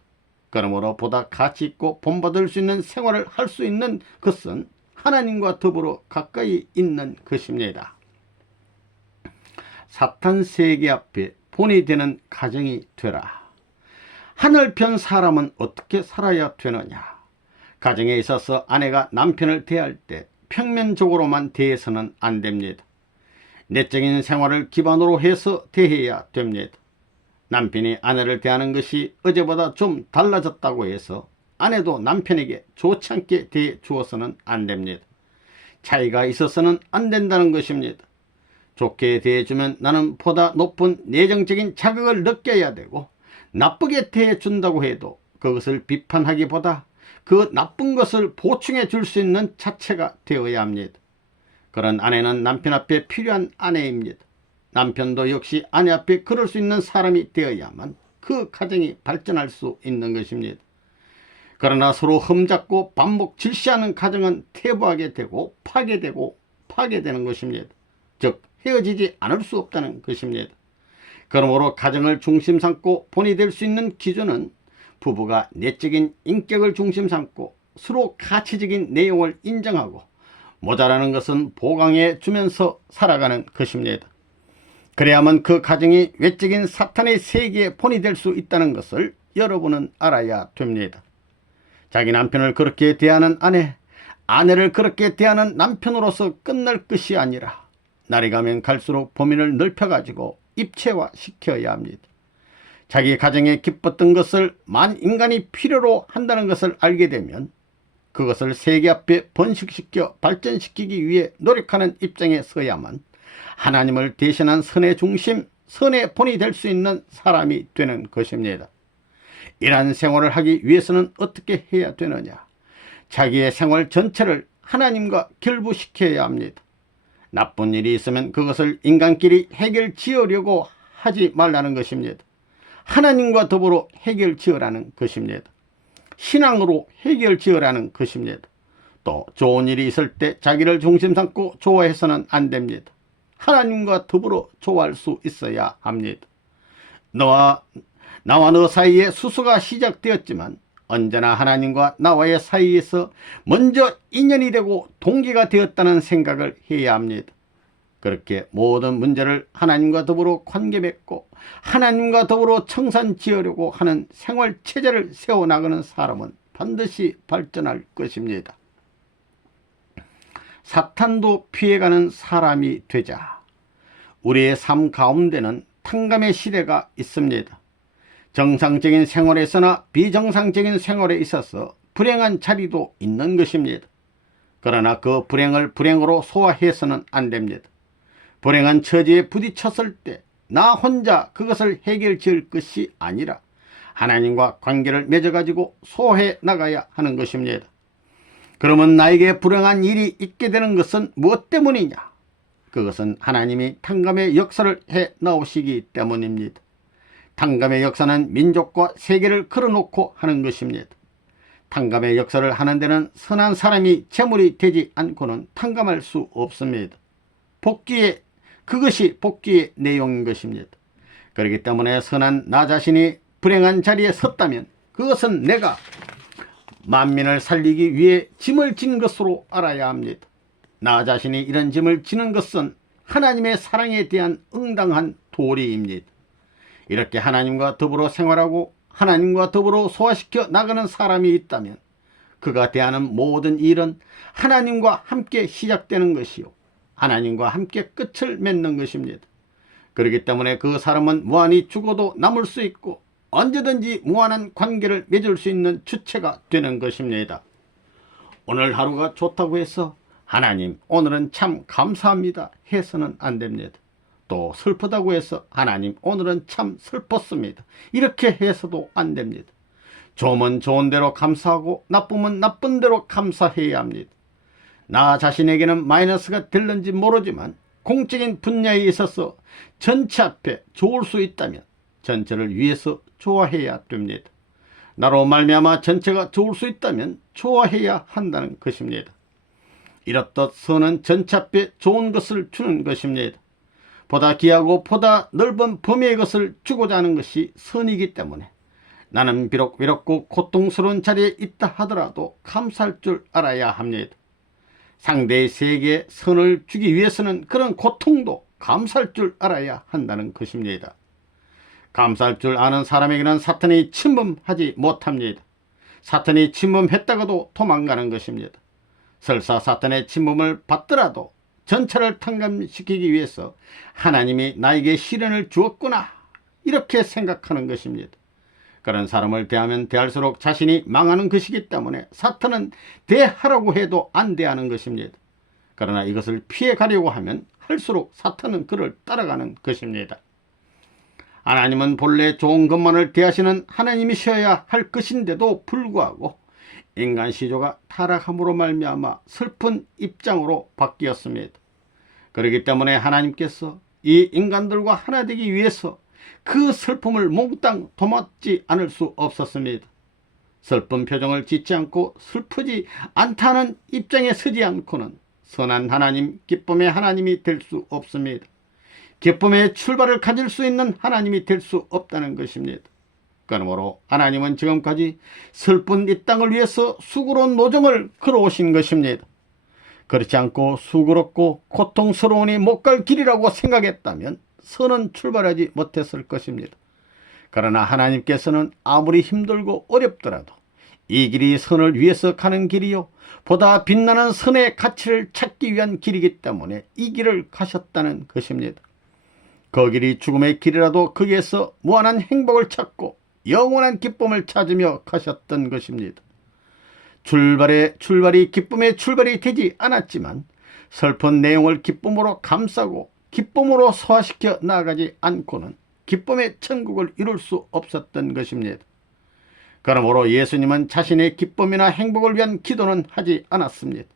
그러므로 보다 가치 있고 본받을 수 있는 생활을 할 수 있는 것은 하나님과 더불어 가까이 있는 것입니다. 사탄 세계 앞에 본이 되는 가정이 되라. 하늘편 사람은 어떻게 살아야 되느냐? 가정에 있어서 아내가 남편을 대할 때 평면적으로만 대해서는 안 됩니다. 내적인 생활을 기반으로 해서 대해야 됩니다. 남편이 아내를 대하는 것이 어제보다 좀 달라졌다고 해서 아내도 남편에게 좋지 않게 대해 주어서는 안 됩니다. 차이가 있어서는 안 된다는 것입니다. 좋게 대해주면 나는 보다 높은 내정적인 자극을 느껴야 되고 나쁘게 대해준다고 해도 그것을 비판하기보다 그 나쁜 것을 보충해 줄 수 있는 자체가 되어야 합니다. 그런 아내는 남편 앞에 필요한 아내입니다. 남편도 역시 아내 앞에 그럴 수 있는 사람이 되어야만 그 가정이 발전할 수 있는 것입니다. 그러나 서로 흠잡고 반복 질시하는 가정은 퇴보하게 되고 파괴되는 것입니다. 즉 헤어지지 않을 수 없다는 것입니다. 그러므로 가정을 중심 삼고 본이 될 수 있는 기준은 부부가 내적인 인격을 중심 삼고 서로 가치적인 내용을 인정하고 모자라는 것은 보강해 주면서 살아가는 것입니다. 그래야만 그 가정이 외적인 사탄의 세계의 본이 될 수 있다는 것을 여러분은 알아야 됩니다. 자기 남편을 그렇게 대하는 아내, 아내를 그렇게 대하는 남편으로서 끝날 것이 아니라 날이 가면 갈수록 범위를 넓혀가지고 입체화 시켜야 합니다. 자기 가정에 기뻤던 것을 만인간이 필요로 한다는 것을 알게 되면 그것을 세계 앞에 번식시켜 발전시키기 위해 노력하는 입장에 서야만 하나님을 대신한 선의 중심, 선의 본이 될 수 있는 사람이 되는 것입니다. 이러한 생활을 하기 위해서는 어떻게 해야 되느냐? 자기의 생활 전체를 하나님과 결부시켜야 합니다. 나쁜 일이 있으면 그것을 인간끼리 해결 지으려고 하지 말라는 것입니다. 하나님과 더불어 해결 지으라는 것입니다. 신앙으로 해결 지으라는 것입니다. 또 좋은 일이 있을 때 자기를 중심 삼고 좋아해서는 안 됩니다. 하나님과 더불어 좋아할 수 있어야 합니다. 나와 너 사이에 수수가 시작되었지만 언제나 하나님과 나와의 사이에서 먼저 인연이 되고 동기가 되었다는 생각을 해야 합니다. 그렇게 모든 문제를 하나님과 더불어 관계 맺고 하나님과 더불어 청산 지으려고 하는 생활체제를 세워나가는 사람은 반드시 발전할 것입니다. 사탄도 피해가는 사람이 되자. 우리의 삶 가운데는 탕감의 시대가 있습니다. 정상적인 생활에서나 비정상적인 생활에 있어서 불행한 자리도 있는 것입니다. 그러나 그 불행을 불행으로 소화해서는 안 됩니다. 불행한 처지에 부딪혔을 때 나 혼자 그것을 해결 지을 것이 아니라 하나님과 관계를 맺어가지고 소화해 나가야 하는 것입니다. 그러면 나에게 불행한 일이 있게 되는 것은 무엇 때문이냐? 그것은 하나님이 탕감의 역사를 해 나오시기 때문입니다. 탕감의 역사는 민족과 세계를 걸어놓고 하는 것입니다. 탕감의 역사를 하는 데는 선한 사람이 제물이 되지 않고는 탕감할 수 없습니다. 그것이 복귀의 내용인 것입니다. 그렇기 때문에 선한 나 자신이 불행한 자리에 섰다면 그것은 내가 만민을 살리기 위해 짐을 진 것으로 알아야 합니다. 나 자신이 이런 짐을 지는 것은 하나님의 사랑에 대한 응당한 도리입니다. 이렇게 하나님과 더불어 생활하고 하나님과 더불어 소화시켜 나가는 사람이 있다면 그가 대하는 모든 일은 하나님과 함께 시작되는 것이요 하나님과 함께 끝을 맺는 것입니다. 그렇기 때문에 그 사람은 무한히 죽어도 남을 수 있고 언제든지 무한한 관계를 맺을 수 있는 주체가 되는 것입니다. 오늘 하루가 좋다고 해서 하나님 오늘은 참 감사합니다 해서는 안 됩니다. 또 슬프다고 해서 하나님 오늘은 참 슬펐습니다 이렇게 해서도 안 됩니다. 좋으면 좋은 대로 감사하고 나쁘면 나쁜 대로 감사해야 합니다. 나 자신에게는 마이너스가 될는지 모르지만 공적인 분야에 있어서 전체 앞에 좋을 수 있다면 전체를 위해서 좋아해야 됩니다. 나로 말미암아 전체가 좋을 수 있다면 좋아해야 한다는 것입니다. 이렇듯 선은 전체 앞에 좋은 것을 주는 것입니다. 보다 귀하고 보다 넓은 범위의 것을 주고자 하는 것이 선이기 때문에 나는 비록 외롭고 고통스러운 자리에 있다 하더라도 감사할 줄 알아야 합니다. 상대의 세계에 선을 주기 위해서는 그런 고통도 감사할 줄 알아야 한다는 것입니다. 감사할 줄 아는 사람에게는 사탄이 침범하지 못합니다. 사탄이 침범했다가도 도망가는 것입니다. 설사 사탄의 침범을 받더라도 전체를 탕감시키기 위해서 하나님이 나에게 시련을 주었구나 이렇게 생각하는 것입니다. 그런 사람을 대하면 대할수록 자신이 망하는 것이기 때문에 사탄은 대하라고 해도 안 대하는 것입니다. 그러나 이것을 피해 가려고 하면 할수록 사탄은 그를 따라가는 것입니다. 하나님은 본래 좋은 것만을 대하시는 하나님이셔야 할 것인데도 불구하고 인간 시조가 타락함으로 말미암아 슬픈 입장으로 바뀌었습니다. 그렇기 때문에 하나님께서 이 인간들과 하나 되기 위해서 그 슬픔을 몽땅 도맡지 않을 수 없었습니다. 슬픈 표정을 짓지 않고 슬프지 않다는 입장에 서지 않고는 선한 하나님, 기쁨의 하나님이 될 수 없습니다. 기쁨의 출발을 가질 수 있는 하나님이 될 수 없다는 것입니다. 그러므로 하나님은 지금까지 슬픈 이 땅을 위해서 수고로운 노정을 걸어오신 것입니다. 그렇지 않고 수고롭고 고통스러우니 못 갈 길이라고 생각했다면 선은 출발하지 못했을 것입니다. 그러나 하나님께서는 아무리 힘들고 어렵더라도 이 길이 선을 위해서 가는 길이요 보다 빛나는 선의 가치를 찾기 위한 길이기 때문에 이 길을 가셨다는 것입니다. 그 길이 죽음의 길이라도 거기에서 무한한 행복을 찾고 영원한 기쁨을 찾으며 가셨던 것입니다. 출발이 기쁨의 출발이 되지 않았지만 슬픈 내용을 기쁨으로 감싸고 기쁨으로 소화시켜 나아가지 않고는 기쁨의 천국을 이룰 수 없었던 것입니다. 그러므로 예수님은 자신의 기쁨이나 행복을 위한 기도는 하지 않았습니다.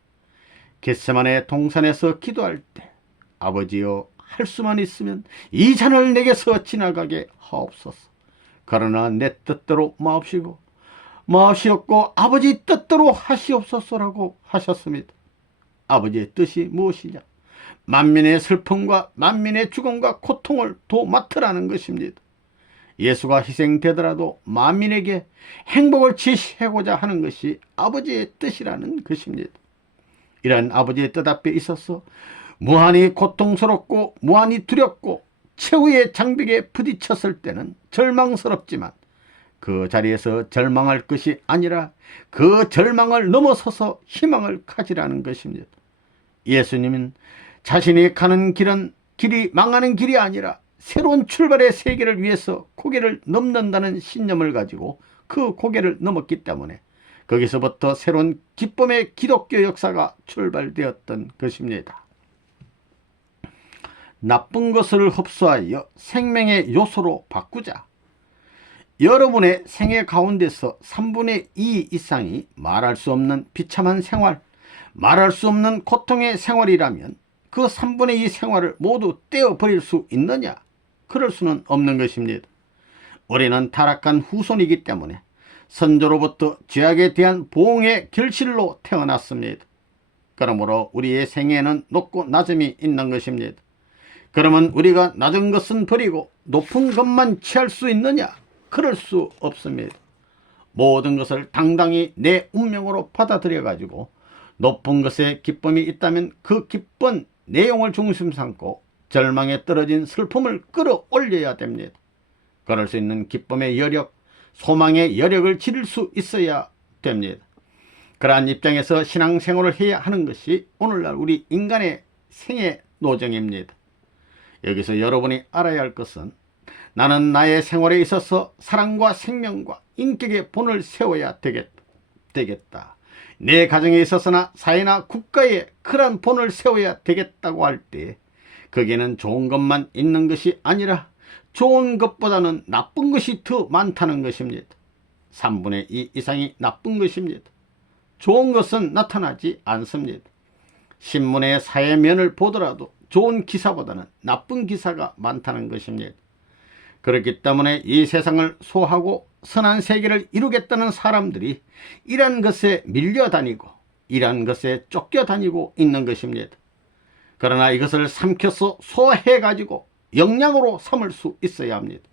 겟세마네 동산에서 기도할 때 아버지여 할 수만 있으면 이 잔을 내게서 지나가게 하옵소서. 그러나 내 뜻대로 마옵시옵고 아버지 뜻대로 하시옵소서라고 하셨습니다. 아버지의 뜻이 무엇이냐? 만민의 슬픔과 만민의 죽음과 고통을 도맡으라는 것입니다. 예수가 희생되더라도 만민에게 행복을 제시하고자 하는 것이 아버지의 뜻이라는 것입니다. 이런 아버지의 뜻 앞에 있어서 무한히 고통스럽고 무한히 두렵고 최후의 장벽에 부딪혔을 때는 절망스럽지만 그 자리에서 절망할 것이 아니라 그 절망을 넘어서서 희망을 가지라는 것입니다. 예수님은 자신이 가는 길이 망하는 길이 아니라 새로운 출발의 세계를 위해서 고개를 넘는다는 신념을 가지고 그 고개를 넘었기 때문에 거기서부터 새로운 기쁨의 기독교 역사가 출발되었던 것입니다. 나쁜 것을 흡수하여 생명의 요소로 바꾸자. 여러분의 생애 가운데서 3분의 2 이상이 말할 수 없는 비참한 생활, 말할 수 없는 고통의 생활이라면 그 3분의 2 생활을 모두 떼어버릴 수 있느냐? 그럴 수는 없는 것입니다. 우리는 타락한 후손이기 때문에 선조로부터 죄악에 대한 보응의 결실로 태어났습니다. 그러므로 우리의 생애에는 높고 낮음이 있는 것입니다. 그러면 우리가 낮은 것은 버리고 높은 것만 취할 수 있느냐? 그럴 수 없습니다. 모든 것을 당당히 내 운명으로 받아들여 가지고 높은 것에 기쁨이 있다면 그 기쁜 내용을 중심 삼고 절망에 떨어진 슬픔을 끌어올려야 됩니다. 그럴 수 있는 기쁨의 여력, 소망의 여력을 지릴 수 있어야 됩니다. 그러한 입장에서 신앙생활을 해야 하는 것이 오늘날 우리 인간의 생애 노정입니다. 여기서 여러분이 알아야 할 것은 나는 나의 생활에 있어서 사랑과 생명과 인격의 본을 세워야 되겠다. 내 가정에 있어서나 사회나 국가에 그러한 본을 세워야 되겠다고 할 때 거기에는 좋은 것만 있는 것이 아니라 좋은 것보다는 나쁜 것이 더 많다는 것입니다. 3분의 2 이상이 나쁜 것입니다. 좋은 것은 나타나지 않습니다. 신문의 사회면을 보더라도 좋은 기사보다는 나쁜 기사가 많다는 것입니다. 그렇기 때문에 이 세상을 소화하고 선한 세계를 이루겠다는 사람들이 이러한 것에 밀려다니고 이러한 것에 쫓겨다니고 있는 것입니다. 그러나 이것을 삼켜서 소화해가지고 영양으로 삼을 수 있어야 합니다.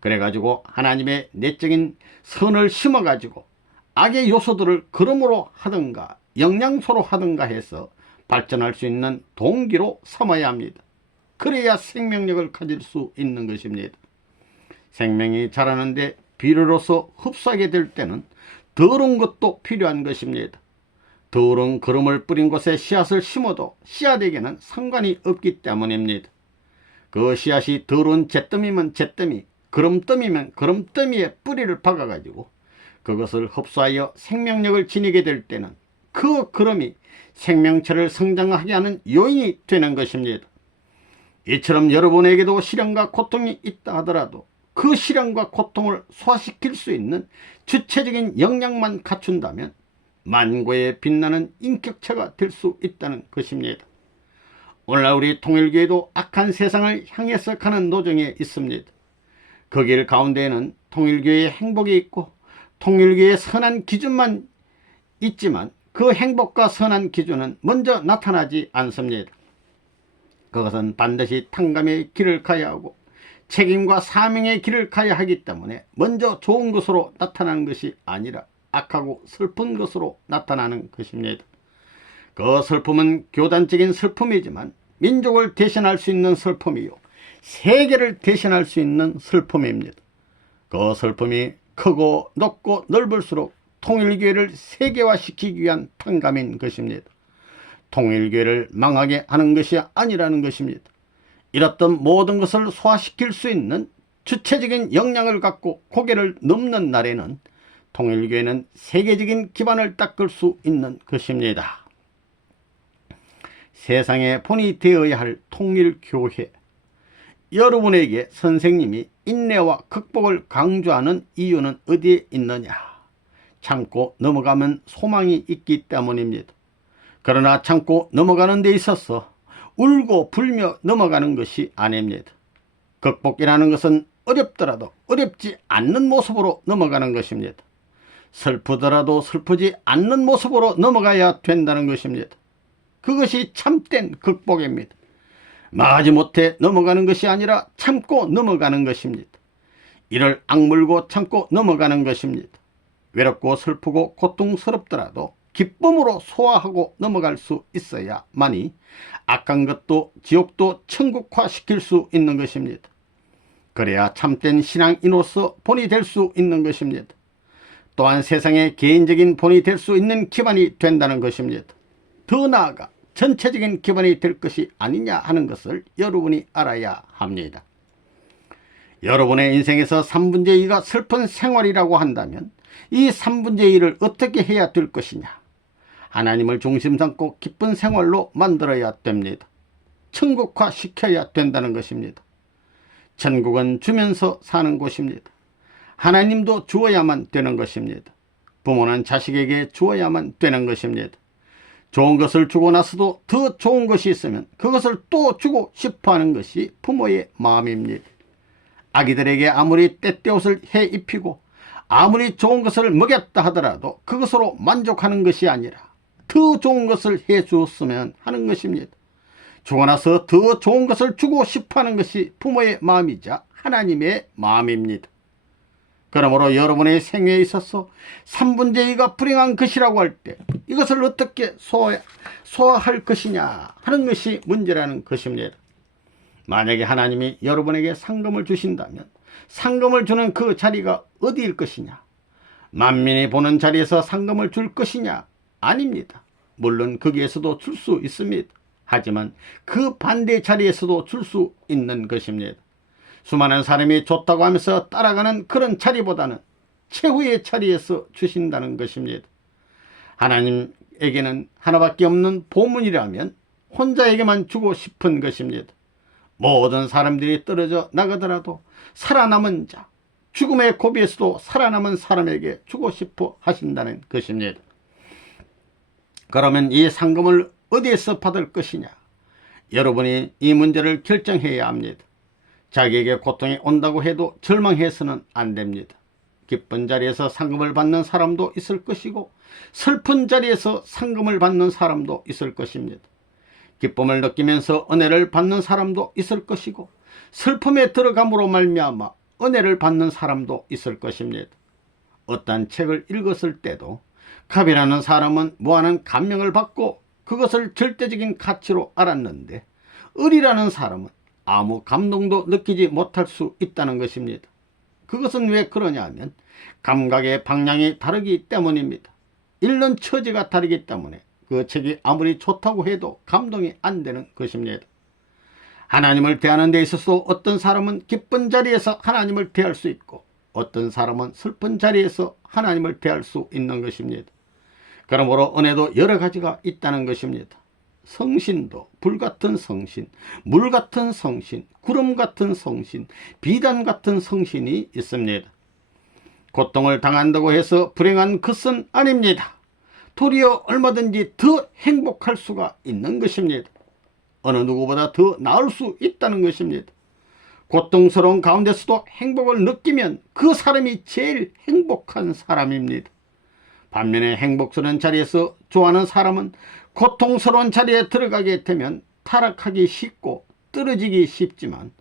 그래가지고 하나님의 내적인 선을 심어가지고 악의 요소들을 그름으로 하든가 영양소로 하든가 해서 발전할 수 있는 동기로 삼아야 합니다. 그래야 생명력을 가질 수 있는 것입니다. 생명이 자라는데 비료로서 흡수하게 될 때는 더러운 것도 필요한 것입니다. 더러운 거름을 뿌린 곳에 씨앗을 심어도 씨앗에게는 상관이 없기 때문입니다. 그 씨앗이 더러운 잿더미면 잿더미, 거름더미면 거름더미에 뿌리를 박아가지고 그것을 흡수하여 생명력을 지니게 될 때는 그 거름이 생명체를 성장하게 하는 요인이 되는 것입니다. 이처럼 여러분에게도 시련과 고통이 있다 하더라도 그 시련과 고통을 소화시킬 수 있는 주체적인 역량만 갖춘다면 만고에 빛나는 인격체가 될 수 있다는 것입니다. 오늘날 우리 통일교회도 악한 세상을 향해서 가는 노정에 있습니다. 그 길 가운데에는 통일교회의 행복이 있고 통일교회의 선한 기준만 있지만 그 행복과 선한 기준은 먼저 나타나지 않습니다. 그것은 반드시 탕감의 길을 가야 하고 책임과 사명의 길을 가야 하기 때문에 먼저 좋은 것으로 나타나는 것이 아니라 악하고 슬픈 것으로 나타나는 것입니다. 그 슬픔은 교단적인 슬픔이지만 민족을 대신할 수 있는 슬픔이요 세계를 대신할 수 있는 슬픔입니다. 그 슬픔이 크고 높고 넓을수록 통일교회를 세계화시키기 위한 탕감인 것입니다. 통일교회를 망하게 하는 것이 아니라는 것입니다. 이렇던 모든 것을 소화시킬 수 있는 주체적인 역량을 갖고 고개를 넘는 날에는 통일교회는 세계적인 기반을 닦을 수 있는 것입니다. 세상의 본이 되어야 할 통일교회. 여러분에게 선생님이 인내와 극복을 강조하는 이유는 어디에 있느냐? 참고 넘어가면 소망이 있기 때문입니다. 그러나 참고 넘어가는 데 있어서 울고 불며 넘어가는 것이 아닙니다. 극복이라는 것은 어렵더라도 어렵지 않는 모습으로 넘어가는 것입니다. 슬프더라도 슬프지 않는 모습으로 넘어가야 된다는 것입니다. 그것이 참된 극복입니다. 마지못해 넘어가는 것이 아니라 참고 넘어가는 것입니다. 이를 악물고 참고 넘어가는 것입니다. 외롭고 슬프고 고통스럽더라도 기쁨으로 소화하고 넘어갈 수 있어야만이 악한 것도 지옥도 천국화시킬 수 있는 것입니다. 그래야 참된 신앙인으로서 본이 될 수 있는 것입니다. 또한 세상의 개인적인 본이 될 수 있는 기반이 된다는 것입니다. 더 나아가 전체적인 기반이 될 것이 아니냐 하는 것을 여러분이 알아야 합니다. 여러분의 인생에서 3분의 2가 슬픈 생활이라고 한다면 이 3분의 2를 어떻게 해야 될 것이냐? 하나님을 중심 삼고 기쁜 생활로 만들어야 됩니다. 천국화 시켜야 된다는 것입니다. 천국은 주면서 사는 곳입니다. 하나님도 주어야만 되는 것입니다. 부모는 자식에게 주어야만 되는 것입니다. 좋은 것을 주고 나서도 더 좋은 것이 있으면 그것을 또 주고 싶어하는 것이 부모의 마음입니다. 아기들에게 아무리 때때옷을 해 입히고 아무리 좋은 것을 먹였다 하더라도 그것으로 만족하는 것이 아니라 더 좋은 것을 해 주었으면 하는 것입니다. 주고 나서 더 좋은 것을 주고 싶어하는 것이 부모의 마음이자 하나님의 마음입니다. 그러므로 여러분의 생애에 있어서 3분의 2가 불행한 것이라고 할 때 이것을 어떻게 소화할 것이냐 하는 것이 문제라는 것입니다. 만약에 하나님이 여러분에게 상금을 주신다면 상금을 주는 그 자리가 어디일 것이냐? 만민이 보는 자리에서 상금을 줄 것이냐? 아닙니다. 물론 거기에서도 줄 수 있습니다. 하지만 그 반대 자리에서도 줄 수 있는 것입니다. 수많은 사람이 좋다고 하면서 따라가는 그런 자리보다는 최후의 자리에서 주신다는 것입니다. 하나님에게는 하나밖에 없는 보물이라면 혼자에게만 주고 싶은 것입니다. 모든 사람들이 떨어져 나가더라도 살아남은 자, 죽음의 고비에서도 살아남은 사람에게 주고 싶어 하신다는 것입니다. 그러면 이 상금을 어디에서 받을 것이냐? 여러분이 이 문제를 결정해야 합니다. 자기에게 고통이 온다고 해도 절망해서는 안 됩니다. 기쁜 자리에서 상금을 받는 사람도 있을 것이고 슬픈 자리에서 상금을 받는 사람도 있을 것입니다. 기쁨을 느끼면서 은혜를 받는 사람도 있을 것이고 슬픔에 들어감으로 말미암아 은혜를 받는 사람도 있을 것입니다. 어떤 책을 읽었을 때도 갑이라는 사람은 무한한 감명을 받고 그것을 절대적인 가치로 알았는데 을이라는 사람은 아무 감동도 느끼지 못할 수 있다는 것입니다. 그것은 왜 그러냐 하면 감각의 방향이 다르기 때문입니다. 읽는 처지가 다르기 때문에 그 책이 아무리 좋다고 해도 감동이 안 되는 것입니다. 하나님을 대하는 데 있어서 어떤 사람은 기쁜 자리에서 하나님을 대할 수 있고 어떤 사람은 슬픈 자리에서 하나님을 대할 수 있는 것입니다. 그러므로 은혜도 여러 가지가 있다는 것입니다. 성신도 불같은 성신, 물같은 성신, 구름같은 성신, 비단 같은 성신이 있습니다. 고통을 당한다고 해서 불행한 것은 아닙니다. 도리어 얼마든지 더 행복할 수가 있는 것입니다. 어느 누구보다 더 나을 수 있다는 것입니다. 고통스러운 가운데서도 행복을 느끼면 그 사람이 제일 행복한 사람입니다. 반면에 행복스러운 자리에서 좋아하는 사람은 고통스러운 자리에 들어가게 되면 타락하기 쉽고 떨어지기 쉽지만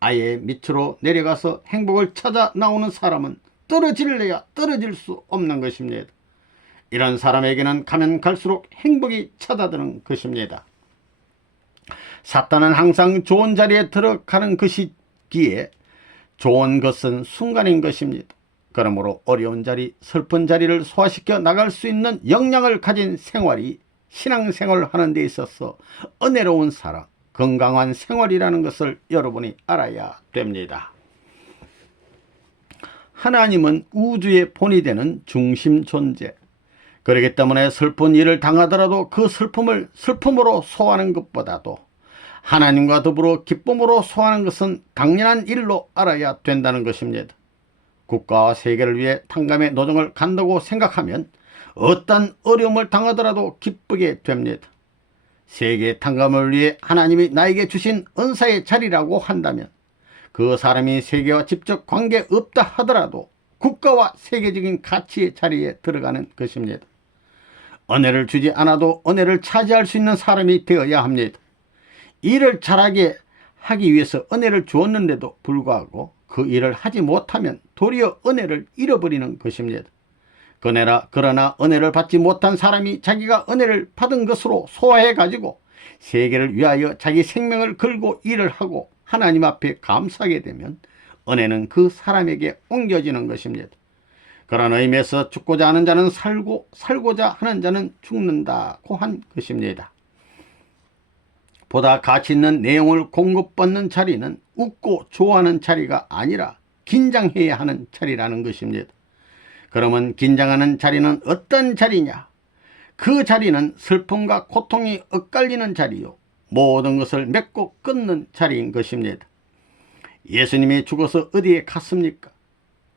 아예 밑으로 내려가서 행복을 찾아 나오는 사람은 떨어질래야 떨어질 수 없는 것입니다. 이런 사람에게는 가면 갈수록 행복이 찾아드는 것입니다. 사탄은 항상 좋은 자리에 들어가는 것이기에 좋은 것은 순간인 것입니다. 그러므로 어려운 자리, 슬픈 자리를 소화시켜 나갈 수 있는 역량을 가진 생활이 신앙생활을 하는 데 있어서 은혜로운 사람, 건강한 생활이라는 것을 여러분이 알아야 됩니다. 하나님은 우주의 본이 되는 중심 존재, 그렇기 때문에 슬픈 일을 당하더라도 그 슬픔을 슬픔으로 소화하는 것보다도 하나님과 더불어 기쁨으로 소화하는 것은 당연한 일로 알아야 된다는 것입니다. 국가와 세계를 위해 탕감의 노정을 간다고 생각하면 어떤 어려움을 당하더라도 기쁘게 됩니다. 세계 탕감을 위해 하나님이 나에게 주신 은사의 자리라고 한다면 그 사람이 세계와 직접 관계없다 하더라도 국가와 세계적인 가치의 자리에 들어가는 것입니다. 은혜를 주지 않아도 은혜를 차지할 수 있는 사람이 되어야 합니다. 일을 잘하게 하기 위해서 은혜를 주었는데도 불구하고 그 일을 하지 못하면 도리어 은혜를 잃어버리는 것입니다. 그러나 은혜를 받지 못한 사람이 자기가 은혜를 받은 것으로 소화해 가지고 세계를 위하여 자기 생명을 걸고 일을 하고 하나님 앞에 감사하게 되면 은혜는 그 사람에게 옮겨지는 것입니다. 그런 의미에서 죽고자 하는 자는 살고 살고자 하는 자는 죽는다고 한 것입니다. 보다 가치 있는 내용을 공급받는 자리는 웃고 좋아하는 자리가 아니라 긴장해야 하는 자리라는 것입니다. 그러면 긴장하는 자리는 어떤 자리냐? 그 자리는 슬픔과 고통이 엇갈리는 자리요, 모든 것을 맺고 끊는 자리인 것입니다. 예수님이 죽어서 어디에 갔습니까?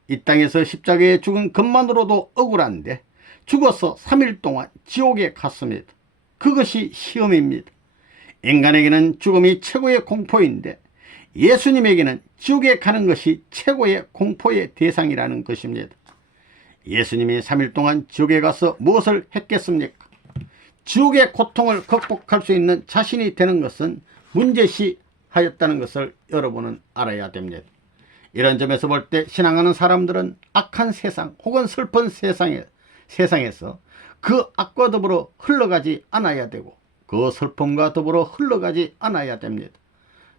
이 땅에서 십자가에 죽은 것만으로도 억울한데 죽어서 3일 동안 지옥에 갔습니다. 그것이 시험입니다. 인간에게는 죽음이 최고의 공포인데 예수님에게는 지옥에 가는 것이 최고의 공포의 대상이라는 것입니다. 예수님이 3일 동안 지옥에 가서 무엇을 했겠습니까? 지옥의 고통을 극복할 수 있는 자신이 되는 것은 문제시하였다는 것을 여러분은 알아야 됩니다. 이런 점에서 볼 때 신앙하는 사람들은 악한 세상 혹은 슬픈 세상에서 그 악과 더불어 흘러가지 않아야 되고 그 슬픔과 더불어 흘러가지 않아야 됩니다.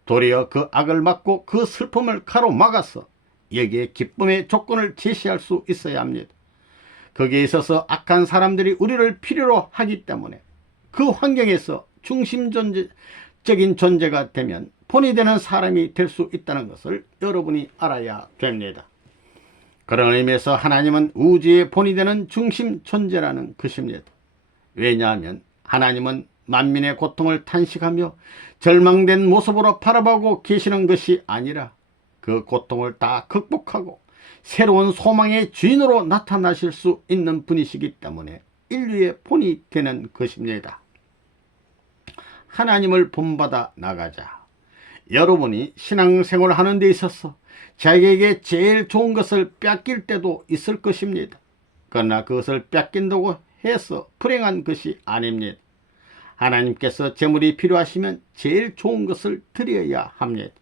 도리어 그 악을 막고 그 슬픔을 가로막아서 여기에 기쁨의 조건을 제시할 수 있어야 합니다. 거기에 있어서 악한 사람들이 우리를 필요로 하기 때문에 그 환경에서 중심적인 존재가 되면 본이 되는 사람이 될 수 있다는 것을 여러분이 알아야 됩니다. 그런 의미에서 하나님은 우주의 본이 되는 중심 존재라는 것입니다. 왜냐하면 하나님은 만민의 고통을 탄식하며 절망된 모습으로 바라보고 계시는 것이 아니라 그 고통을 다 극복하고 새로운 소망의 주인으로 나타나실 수 있는 분이시기 때문에 인류의 본이 되는 것입니다. 하나님을 본받아 나가자. 여러분이 신앙생활을 하는 데 있어서 자기에게 제일 좋은 것을 뺏길 때도 있을 것입니다. 그러나 그것을 뺏긴다고 해서 불행한 것이 아닙니다. 하나님께서 재물이 필요하시면 제일 좋은 것을 드려야 합니다.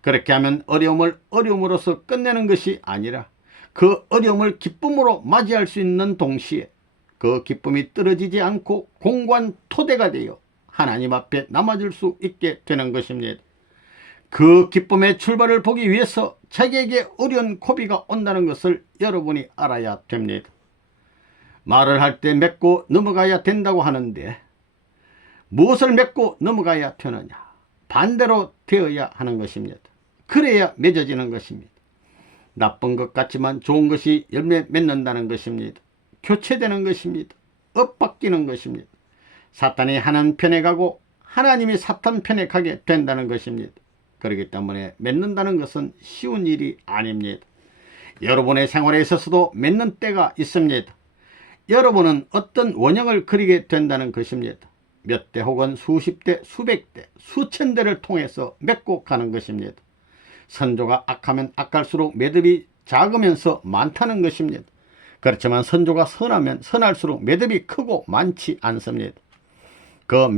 그렇게 하면 어려움을 어려움으로서 끝내는 것이 아니라 그 어려움을 기쁨으로 맞이할 수 있는 동시에 그 기쁨이 떨어지지 않고 공고한 토대가 되어 하나님 앞에 남아줄 수 있게 되는 것입니다. 그 기쁨의 출발을 보기 위해서 자기에게 어려운 고비가 온다는 것을 여러분이 알아야 됩니다. 말을 할 때 맺고 넘어가야 된다고 하는데 무엇을 맺고 넘어가야 되느냐? 반대로 되어야 하는 것입니다. 그래야 맺어지는 것입니다. 나쁜 것 같지만 좋은 것이 열매 맺는다는 것입니다. 교체되는 것입니다. 엇바뀌는 것입니다. 사탄이 하나님 편에 가고 하나님이 사탄 편에 가게 된다는 것입니다. 그렇기 때문에 맺는다는 것은 쉬운 일이 아닙니다. 여러분의 생활에 있어서도 맺는 때가 있습니다. 여러분은 어떤 원형을 그리게 된다는 것입니다. 몇 대 혹은 수십 대, 수백 대, 수천 대를 통해서 맺고 가는 것입니다. 선조가 악하면 악할수록 매듭이 작으면서 많다는 것입니다. 그렇지만 선조가 선하면 선할수록 매듭이 크고 많지 않습니다. 그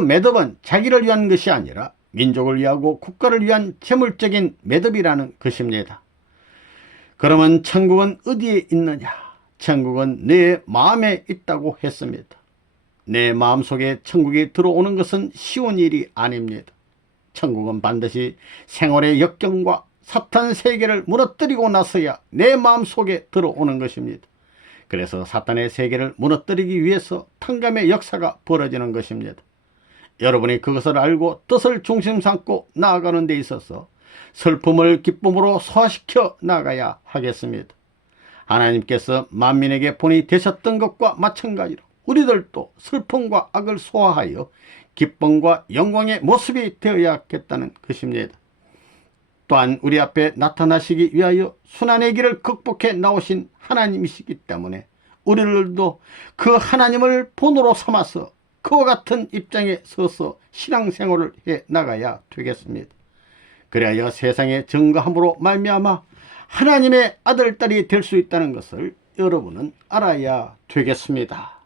매듭은 자기를 위한 것이 아니라 민족을 위하고 국가를 위한 재물적인 매듭이라는 것입니다. 그러면 천국은 어디에 있느냐? 천국은 내 마음에 있다고 했습니다. 내 마음속에 천국이 들어오는 것은 쉬운 일이 아닙니다. 천국은 반드시 생활의 역경과 사탄 세계를 무너뜨리고 나서야 내 마음속에 들어오는 것입니다. 그래서 사탄의 세계를 무너뜨리기 위해서 탕감의 역사가 벌어지는 것입니다. 여러분이 그것을 알고 뜻을 중심 삼고 나아가는 데 있어서 슬픔을 기쁨으로 소화시켜 나가야 하겠습니다. 하나님께서 만민에게 본이 되셨던 것과 마찬가지로 우리들도 슬픔과 악을 소화하여 기쁨과 영광의 모습이 되어야겠다는 것입니다. 또한 우리 앞에 나타나시기 위하여 순환의 길을 극복해 나오신 하나님이시기 때문에 우리들도 그 하나님을 본으로 삼아서 그와 같은 입장에 서서 신앙생활을 해 나가야 되겠습니다. 그래야 세상에 증거함으로 말미암아 하나님의 아들, 딸이 될 수 있다는 것을 여러분은 알아야 되겠습니다.